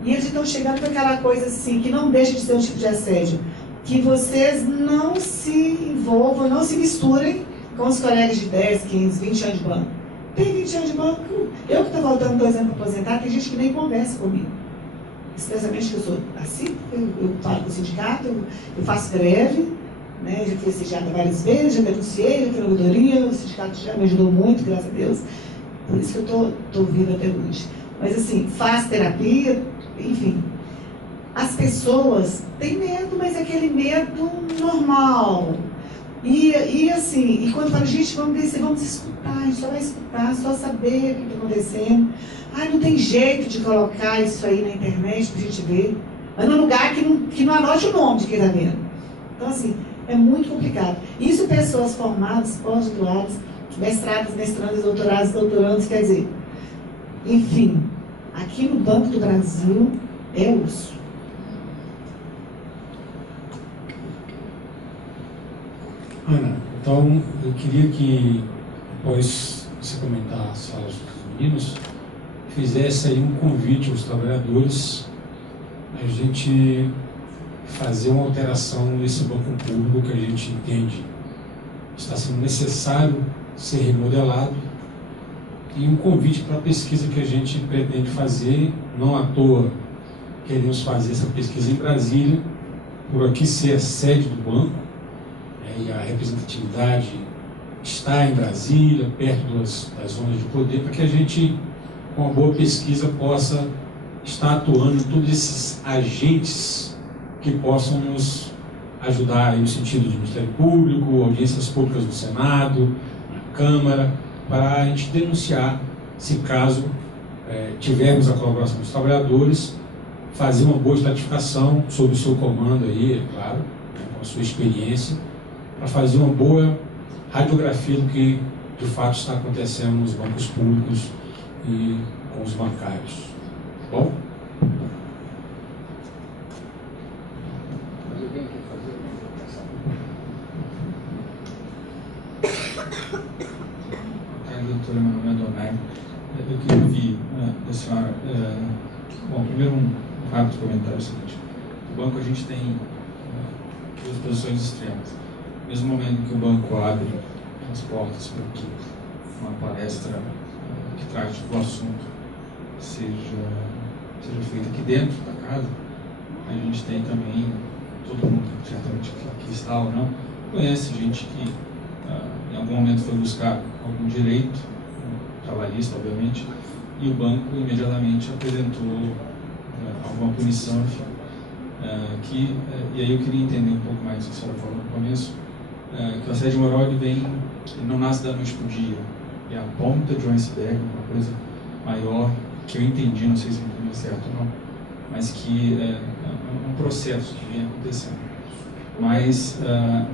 E eles estão chegando com aquela coisa assim, que não deixa de ser um tipo de assédio, que vocês não se envolvam, não se misturem com os colegas de 10, 15, 20 anos de banco. Tem 20 anos de banco, eu que estou voltando 2 anos para aposentar, tem gente que nem conversa comigo. Especialmente que eu sou assim, eu falo com o sindicato, eu faço greve, né? Já fui assediada várias vezes, já denunciei, já fui na ouvidoria, o sindicato já me ajudou muito, graças a Deus. Por isso que eu estou viva até hoje. Mas assim, faço terapia, enfim. As pessoas têm medo, mas é aquele medo normal. E assim, e quando fala, gente, vamos descer, vamos escutar, a gente só vai escutar, só saber o que está acontecendo. Ai, não tem jeito de colocar isso aí na internet para a gente ver. Mas num lugar que não anote o nome de quem está vendo. Então, assim, é muito complicado. Isso pessoas formadas, pós-graduadas, mestradas, mestrandas, doutorados, doutorandos, quer dizer, Enfim, aqui no Banco do Brasil é osso. Ana, então eu queria que, após você comentar as falas dos meninos, fizesse aí um convite aos trabalhadores a gente fazer uma alteração nesse banco público que a gente entende está sendo necessário ser remodelado, e um convite para a pesquisa que a gente pretende fazer. Não à toa queremos fazer essa pesquisa em Brasília, por aqui ser a sede do banco, e a representatividade está em Brasília, perto das zonas de poder, para que a gente, com uma boa pesquisa, possa estar atuando em todos esses agentes que possam nos ajudar aí no sentido de Ministério Público, audiências públicas do Senado, na Câmara, para a gente denunciar, se caso tivermos a colaboração dos trabalhadores, fazer uma boa estratificação sob o seu comando aí, é claro, com a sua experiência, para fazer uma boa radiografia do que de fato está acontecendo nos bancos públicos e com os bancários. Tá bom? Doutora Manuela Donai, eu queria ouvir da senhora, bom, primeiro um rápido comentário seguinte. No banco a gente tem duas posições extremas. No mesmo momento que o banco abre as portas para que uma palestra que trate do assunto seja feita aqui dentro da casa, a gente tem também, todo mundo certamente que aqui está ou não, conhece gente que em algum momento foi buscar algum direito, trabalhista, obviamente, e o banco imediatamente apresentou alguma punição, enfim. E aí eu queria entender um pouco mais o que a senhora falou no começo, que o assédio moral ele não nasce da noite para o dia, é a ponta de um iceberg, uma coisa maior, que eu entendi, não sei se eu entendi certo ou não, mas que é um processo que vem acontecendo. Mas,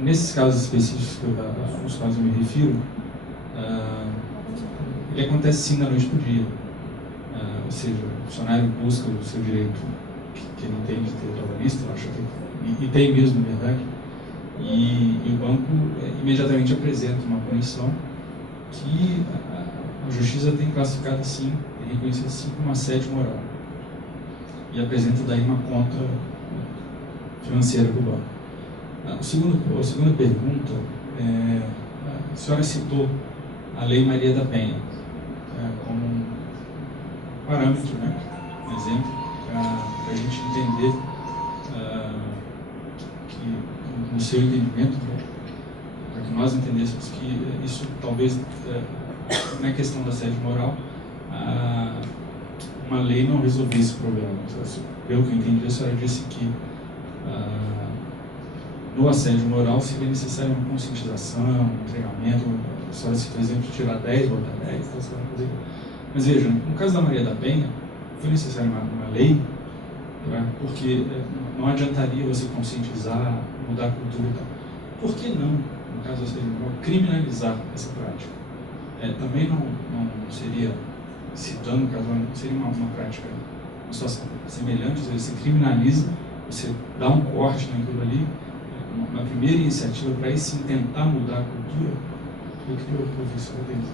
nesses casos específicos aos quais eu me refiro, ele acontece sim da noite para o dia. Ou seja, o funcionário busca o seu direito, que ele entende ter trabalhista, acho que, e tem mesmo, na verdade, e o banco imediatamente apresenta uma punição que a Justiça tem classificado assim, e reconhecido assim como assédio moral. E apresenta daí uma conta financeira para o banco. A segunda pergunta, a senhora citou a Lei Maria da Penha como um parâmetro, né, um exemplo, para a gente entender que, no seu entendimento, para que nós entendêssemos que isso talvez não é questão da assédio moral, uma lei não resolvesse esse problema. Pelo que eu entendi, a senhora disse que no assédio moral seria necessário uma conscientização, um treinamento. A senhora citou, por exemplo, tirar 10, botar 10, mas veja, no caso da Maria da Penha, foi necessária uma lei, porque não adiantaria você conscientizar, mudar a cultura e tal. Por que não, no caso do assédio moral, criminalizar essa prática? Também não seria, citando o caso, seria uma prática, uma situação semelhante, ou seja, você criminaliza, você dá um corte naquilo ali, uma primeira iniciativa para aí sim tentar mudar a cultura. Eu queria ouvir isso para dentro.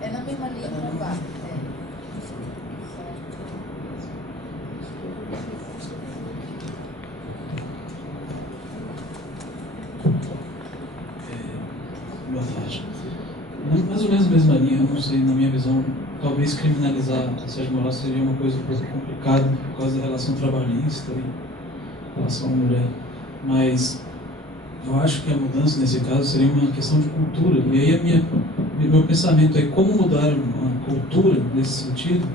É na mesma linha do bar. Boa tarde. Mais ou menos a mesma linha, eu não sei, na minha visão, talvez criminalizar assédio moral seria uma coisa um pouco complicada por causa da relação trabalhista e relação à mulher. Mas eu acho que a mudança nesse caso seria uma questão de cultura. E aí meu pensamento é como mudar uma cultura nesse sentido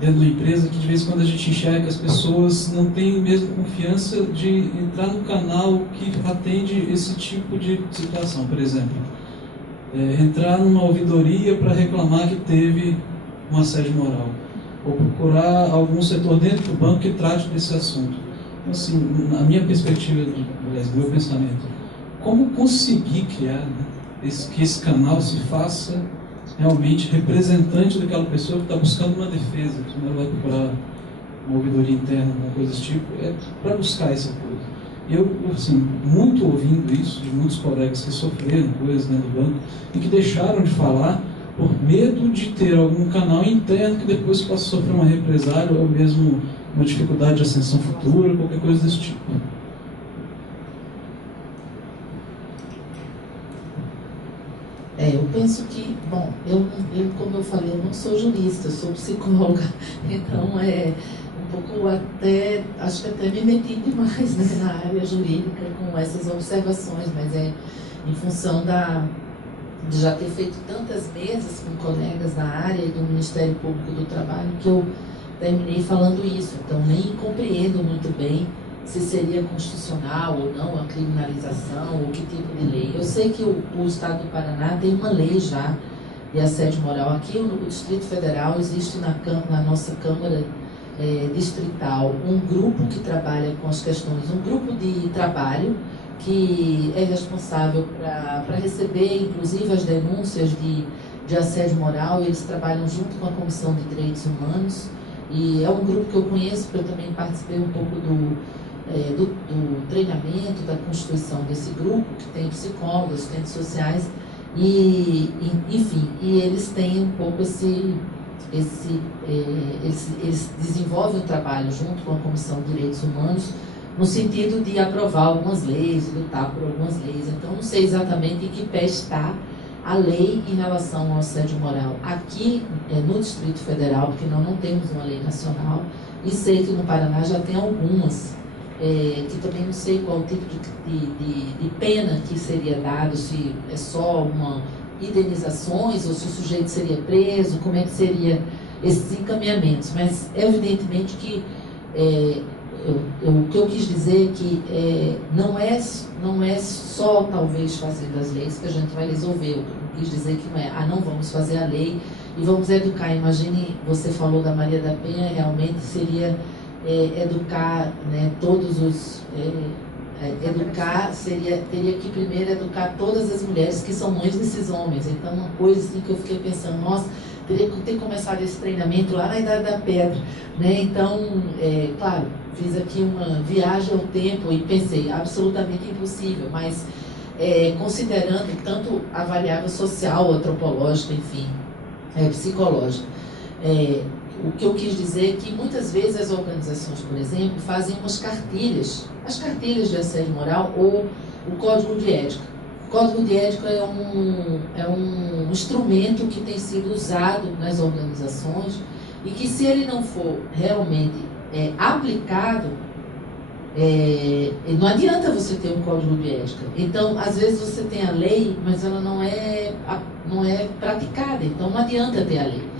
dentro da empresa, que de vez em quando a gente enxerga que as pessoas não têm mesmo confiança de entrar no canal que atende esse tipo de situação. Por exemplo, entrar numa ouvidoria para reclamar que teve um assédio moral, ou procurar algum setor dentro do banco que trate desse assunto. Então, assim, na minha perspectiva, do meu pensamento, como conseguir criar, né, que esse canal se faça realmente representante daquela pessoa que está buscando uma defesa, que não vai procurar uma ouvidoria interna, alguma coisa desse tipo, é para buscar essa coisa. E eu, assim, muito ouvindo isso de muitos colegas que sofreram coisas dentro do banco e que deixaram de falar por medo de ter algum canal interno que depois possa sofrer uma represália ou mesmo uma dificuldade de ascensão futura, qualquer coisa desse tipo. Eu penso que, bom, eu, como eu falei, eu não sou jurista, eu sou psicóloga, então um pouco até, acho que até me meti demais, né, na área jurídica com essas observações, mas em função de já ter feito tantas mesas com colegas da área e do Ministério Público do Trabalho que eu terminei falando isso, então nem compreendo muito bem se seria constitucional ou não a criminalização, ou que tipo de lei. Eu sei que o Estado do Paraná tem uma lei já de assédio moral. Aqui no Distrito Federal existe na nossa Câmara Distrital um grupo que trabalha com as questões, um grupo de trabalho que é responsável para receber, inclusive, as denúncias de assédio moral. Eles trabalham junto com a Comissão de Direitos Humanos, e é um grupo que eu conheço, porque eu também participei um pouco do treinamento, da constituição desse grupo, que tem psicólogos, assistentes sociais, enfim, e eles têm um pouco eles desenvolvem o trabalho junto com a Comissão de Direitos Humanos, no sentido de aprovar algumas leis, lutar por algumas leis. Então, não sei exatamente em que pé está a lei em relação ao assédio moral aqui no Distrito Federal, porque nós não temos uma lei nacional, e sei que no Paraná já tem algumas, que também não sei qual tipo de pena que seria dado, se é só uma indenizações ou se o sujeito seria preso, como é que seria esses encaminhamentos. Mas evidentemente que o que eu quis dizer é que não é só talvez fazendo as leis que a gente vai resolver. Eu quis dizer que não é, não vamos fazer a lei e vamos educar. Imagine, você falou da Maria da Penha, realmente seria educar, né, todos os... educar teria que primeiro educar todas as mulheres que são mães desses homens. Então, uma coisa assim que eu fiquei pensando, nossa, teria que ter começado esse treinamento lá na Idade da Pedra, né? Então, claro, fiz aqui uma viagem ao tempo e pensei, absolutamente impossível, mas considerando tanto a variável social, antropológica, enfim, psicológica, o que eu quis dizer é que muitas vezes as organizações, por exemplo, fazem umas cartilhas, as cartilhas de assédio moral ou o código de ética. O código de ética é um instrumento que tem sido usado nas organizações e que, se ele não for realmente aplicado, não adianta você ter um código de ética. Então, às vezes você tem a lei, mas ela não é praticada, então não adianta ter a lei.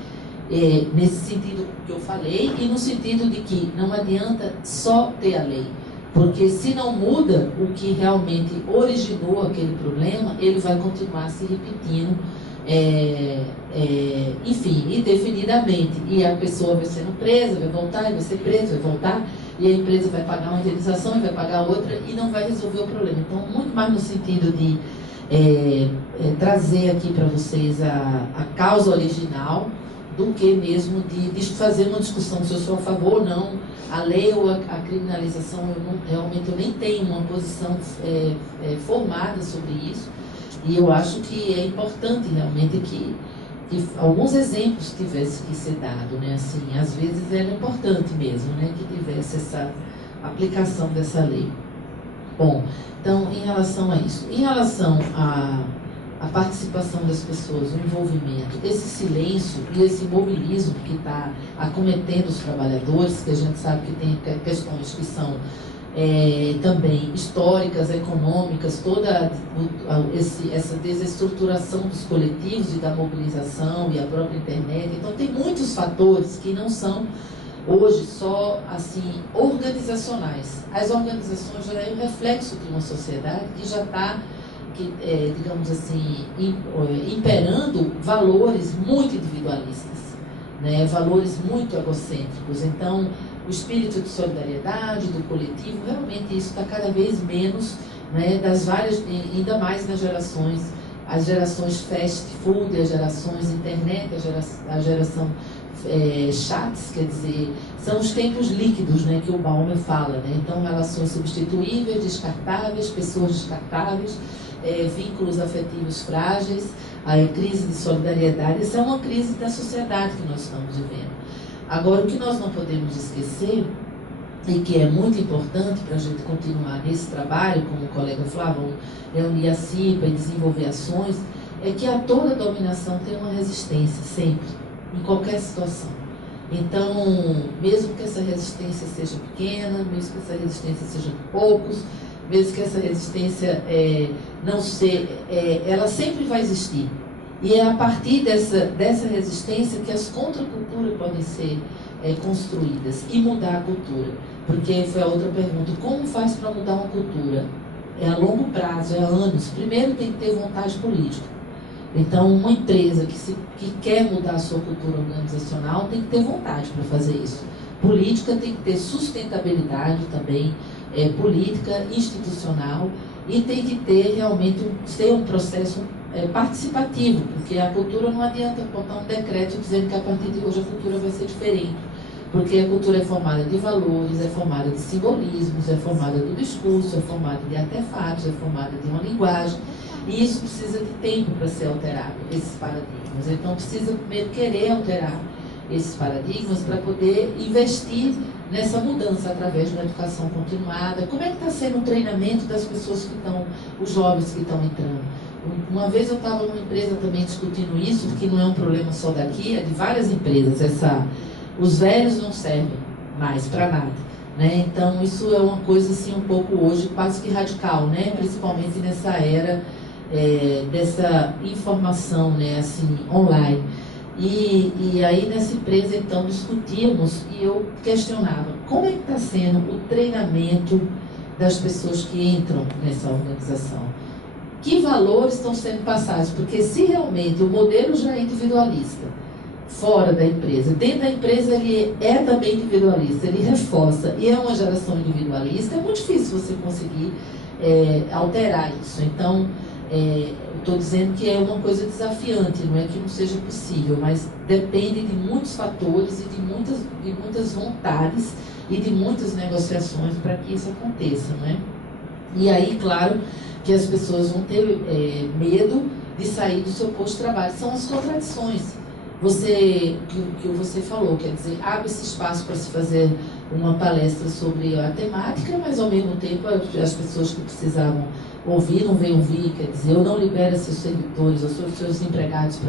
Nesse sentido que eu falei, e no sentido de que não adianta só ter a lei, porque se não muda o que realmente originou aquele problema, ele vai continuar se repetindo, enfim, indefinidamente, e a pessoa vai sendo presa, vai voltar, vai ser presa, vai voltar, e a empresa vai pagar uma indenização e vai pagar outra e não vai resolver o problema. Então, muito mais no sentido de trazer aqui para vocês a causa original, do que mesmo de fazer uma discussão se eu sou a favor ou não, a lei ou a criminalização. Realmente eu nem tenho uma posição formada sobre isso, e eu acho que é importante realmente que alguns exemplos tivessem que ser dados, né? Assim, às vezes era importante mesmo, né, que tivesse essa aplicação dessa lei. Bom, então, em relação a isso, em relação a participação das pessoas, o envolvimento, esse silêncio e esse imobilismo que está acometendo os trabalhadores, que a gente sabe que tem questões que são também históricas, econômicas, toda essa desestruturação dos coletivos e da mobilização e a própria internet. Então, tem muitos fatores que não são hoje só assim organizacionais. As organizações já é um reflexo de uma sociedade que já está digamos assim, imperando valores muito individualistas, né? Valores muito egocêntricos. Então, o espírito de solidariedade, do coletivo, realmente isso está cada vez menos, né, das várias, ainda mais nas gerações, as gerações fast food, as gerações internet, a geração chats, quer dizer, são os tempos líquidos, né, que o Bauman fala, né? Então, relações substituíveis, descartáveis, pessoas descartáveis, vínculos afetivos frágeis, a crise de solidariedade. Essa é uma crise da sociedade que nós estamos vivendo. Agora, o que nós não podemos esquecer, e que é muito importante para a gente continuar nesse trabalho, como o colega Flávio, reunir a CIPA e desenvolver ações, é que a toda dominação tem uma resistência, sempre, em qualquer situação. Então, mesmo que essa resistência seja pequena, mesmo que essa resistência seja de poucos, mesmo que essa resistência não seja, ela sempre vai existir. E é a partir dessa resistência que as contraculturas podem ser construídas e mudar a cultura. Porque foi a outra pergunta, como faz para mudar uma cultura? É a longo prazo, é a anos. Primeiro tem que ter vontade política. Então, uma empresa que quer mudar a sua cultura organizacional tem que ter vontade para fazer isso. Política tem que ter sustentabilidade também, política, institucional, e tem que ter realmente um processo participativo, porque a cultura não adianta botar um decreto dizendo que a partir de hoje a cultura vai ser diferente, porque a cultura é formada de valores, é formada de simbolismos, é formada do discurso, é formada de artefatos, é formada de uma linguagem, e isso precisa de tempo para ser alterado, esses paradigmas. Então precisa primeiro querer alterar esses paradigmas para poder investir nessa mudança através da educação continuada. Como é que está sendo o treinamento das pessoas que estão, os jovens que estão entrando? Uma vez eu estava numa empresa também discutindo isso, porque não é um problema só daqui, é de várias empresas. Os velhos não servem mais para nada, né? Então isso é uma coisa assim um pouco hoje quase que radical, né? Principalmente nessa era dessa informação, né, assim, online. E aí nessa empresa então discutíamos e eu questionava como é que está sendo o treinamento das pessoas que entram nessa organização. Que valores estão sendo passados? Porque se realmente o modelo já é individualista, fora da empresa, dentro da empresa ele é também individualista, ele reforça, e é uma geração individualista, é muito difícil você conseguir alterar isso. Então, estou dizendo que é uma coisa desafiante, não é que não seja possível, mas depende de muitos fatores e de muitas vontades e de muitas negociações para que isso aconteça, não é? E aí, claro, que as pessoas vão ter medo de sair do seu posto de trabalho. São as contradições. Que você falou, quer dizer, abre esse espaço para se fazer uma palestra sobre a temática, mas ao mesmo tempo as pessoas que precisavam ouvir não vêm ouvir, quer dizer, ou não libera seus servidores ou seus empregados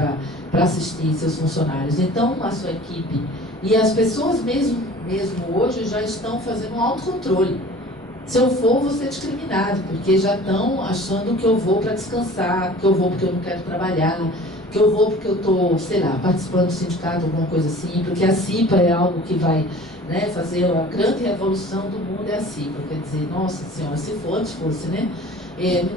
para assistir, seus funcionários. Então, a sua equipe e as pessoas mesmo hoje já estão fazendo um autocontrole. Se eu for, vou ser discriminado, porque já estão achando que eu vou para descansar, que eu vou porque eu não quero trabalhar, que eu vou porque eu estou, sei lá, participando do sindicato, alguma coisa assim, porque a CIPA é algo que vai, né, fazer a grande revolução do mundo, é a CIPA. Quer dizer, nossa senhora, se fosse, né?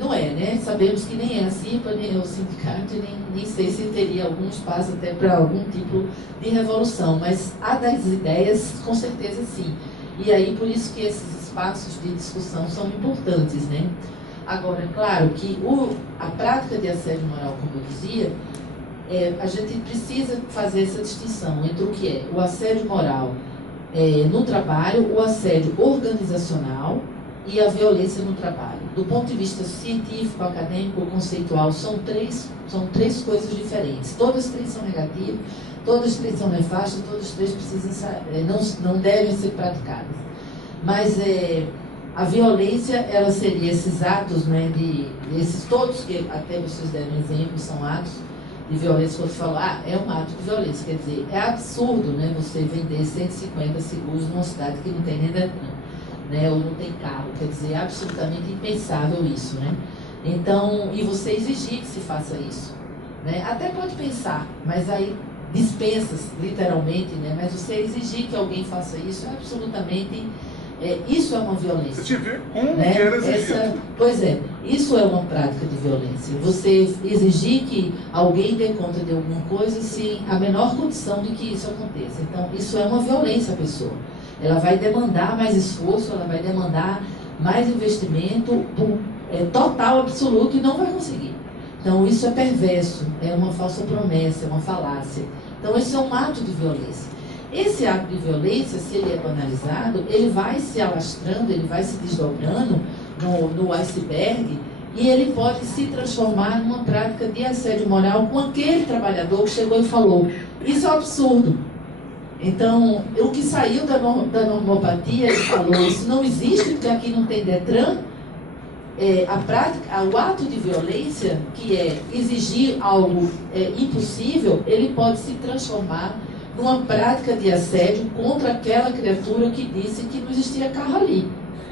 Não é, né? Sabemos que nem é a CIPA, nem é o sindicato, nem sei se teria algum espaço até para algum tipo de revolução, mas a das ideias, com certeza sim. E aí, por isso que esses espaços de discussão são importantes, né? Agora, claro que a prática de assédio moral, como eu dizia, a gente precisa fazer essa distinção entre o que é o assédio moral no trabalho, o assédio organizacional e a violência no trabalho. Do ponto de vista científico, acadêmico, conceitual, são três coisas diferentes. Todas três são negativas, todas três são nefastas, todas três precisam não devem ser praticadas. Mas a violência, ela seria esses atos, né, esses todos que até vocês deram exemplo, são atos de violência. Quando você fala, é um ato de violência, quer dizer, é absurdo, né, você vender 150 seguros numa cidade que não tem nem Detran, né, ou não tem carro, quer dizer, é absolutamente impensável isso, né? Então, e você exigir que se faça isso, né? Até pode pensar, mas aí dispensa, literalmente, né? Mas você exigir que alguém faça isso é absolutamente Isso é uma violência. Você tinha que ver como Né? que era exigido. Pois é, isso é uma prática de violência. Você exigir que alguém dê conta de alguma coisa sem a menor condição de que isso aconteça. Então, isso é uma violência à pessoa. Ela vai demandar mais esforço, ela vai demandar mais investimento total, absoluto, e não vai conseguir. Então, isso é perverso, é uma falsa promessa, é uma falácia. Então, isso é um ato de violência. Esse ato de violência, se ele é banalizado, ele vai se alastrando, ele vai se desdobrando no iceberg, e ele pode se transformar numa prática de assédio moral com aquele trabalhador que chegou e falou: isso é um absurdo. Então, o que saiu da normopatia, ele falou: isso não existe porque aqui não tem Detran. O ato de violência, que é exigir algo impossível, ele pode se transformar numa prática de assédio contra aquela criatura que disse que não existia carro ali.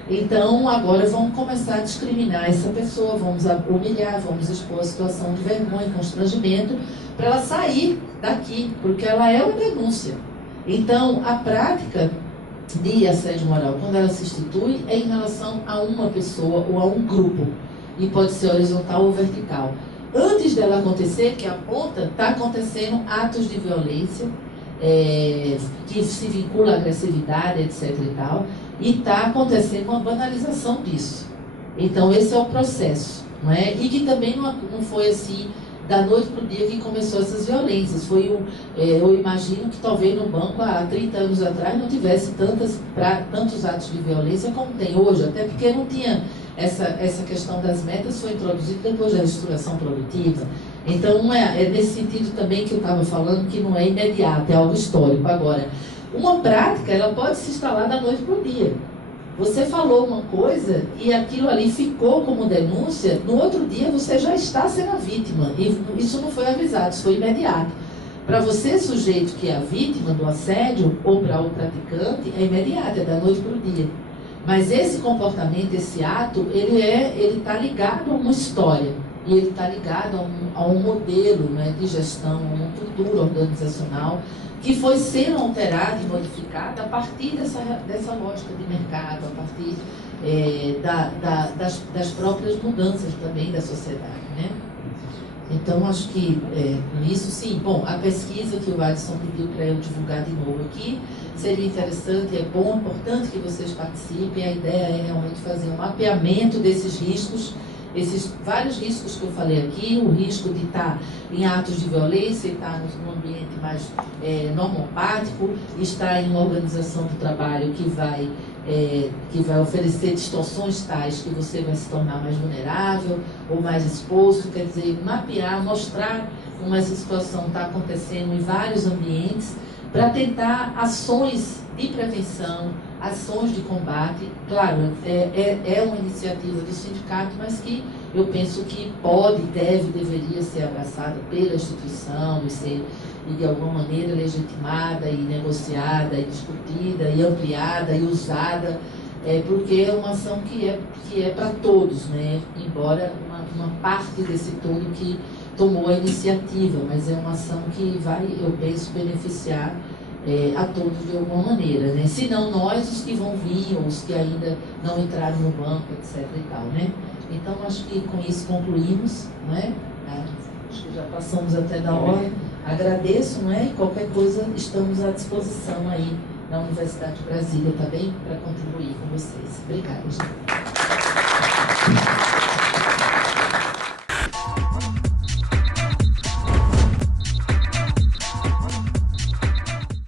Então, agora vamos começar a discriminar essa pessoa, vamos humilhar, vamos expor a situação de vergonha e constrangimento para ela sair daqui, porque ela é uma denúncia. Então, a prática de assédio moral, quando ela se institui, é em relação a uma pessoa ou a um grupo, e pode ser horizontal ou vertical. Antes dela acontecer, que a ponta, está acontecendo atos de violência, que se vincula à agressividade, etc. e tal, e está acontecendo uma banalização disso. Então, esse é o processo, não é? E que também não foi assim, da noite para o dia que começou essas violências. Eu imagino que talvez no banco, há 30 anos atrás, não tivesse tantos atos de violência como tem hoje, até porque não tinha essa questão das metas, foi introduzida depois da reestruturação produtiva. Então, é nesse sentido também que eu estava falando, que não é imediato, é algo histórico. Agora, uma prática, ela pode se instalar da noite para o dia. Você falou uma coisa e aquilo ali ficou como denúncia, no outro dia você já está sendo a vítima. E isso não foi avisado, isso foi imediato. Para você, sujeito que é a vítima do assédio, ou para o praticante, é imediato, é da noite para o dia. Mas esse comportamento, esse ato, ele está ligado a uma história. E ele está ligado a um modelo, né, de gestão, a uma cultura organizacional que foi sendo alterada e modificada a partir dessa lógica de mercado, a partir das próprias mudanças também da sociedade, né? Então, acho que com isso, sim. Bom, a pesquisa que o Adson pediu para eu divulgar de novo aqui, seria interessante, é bom, importante que vocês participem. A ideia é realmente fazer um mapeamento desses riscos, esses vários riscos que eu falei aqui, o risco de estar em atos de violência, estar num ambiente mais normopático, estar em uma organização do trabalho que vai oferecer distorções tais que você vai se tornar mais vulnerável ou mais exposto. Quer dizer, mapear, mostrar como essa situação está acontecendo em vários ambientes, para tentar ações de prevenção, ações de combate. Claro, é uma iniciativa do sindicato, mas que eu penso que pode, deveria ser abraçada pela instituição e de alguma maneira legitimada e negociada e discutida e ampliada e usada, porque é uma ação que é para todos, né? Embora uma parte desse todo que tomou a iniciativa, mas é uma ação que vai, eu penso, beneficiar a todos de alguma maneira, né? Se não nós, os que vão vir, ou os que ainda não entraram no banco, etc. e tal, né? Então, acho que com isso concluímos, não é? Acho que já passamos até da hora. Agradeço, não é? E qualquer coisa, estamos à disposição aí na Universidade de Brasília, tá bem? Para contribuir com vocês. Obrigada, gente.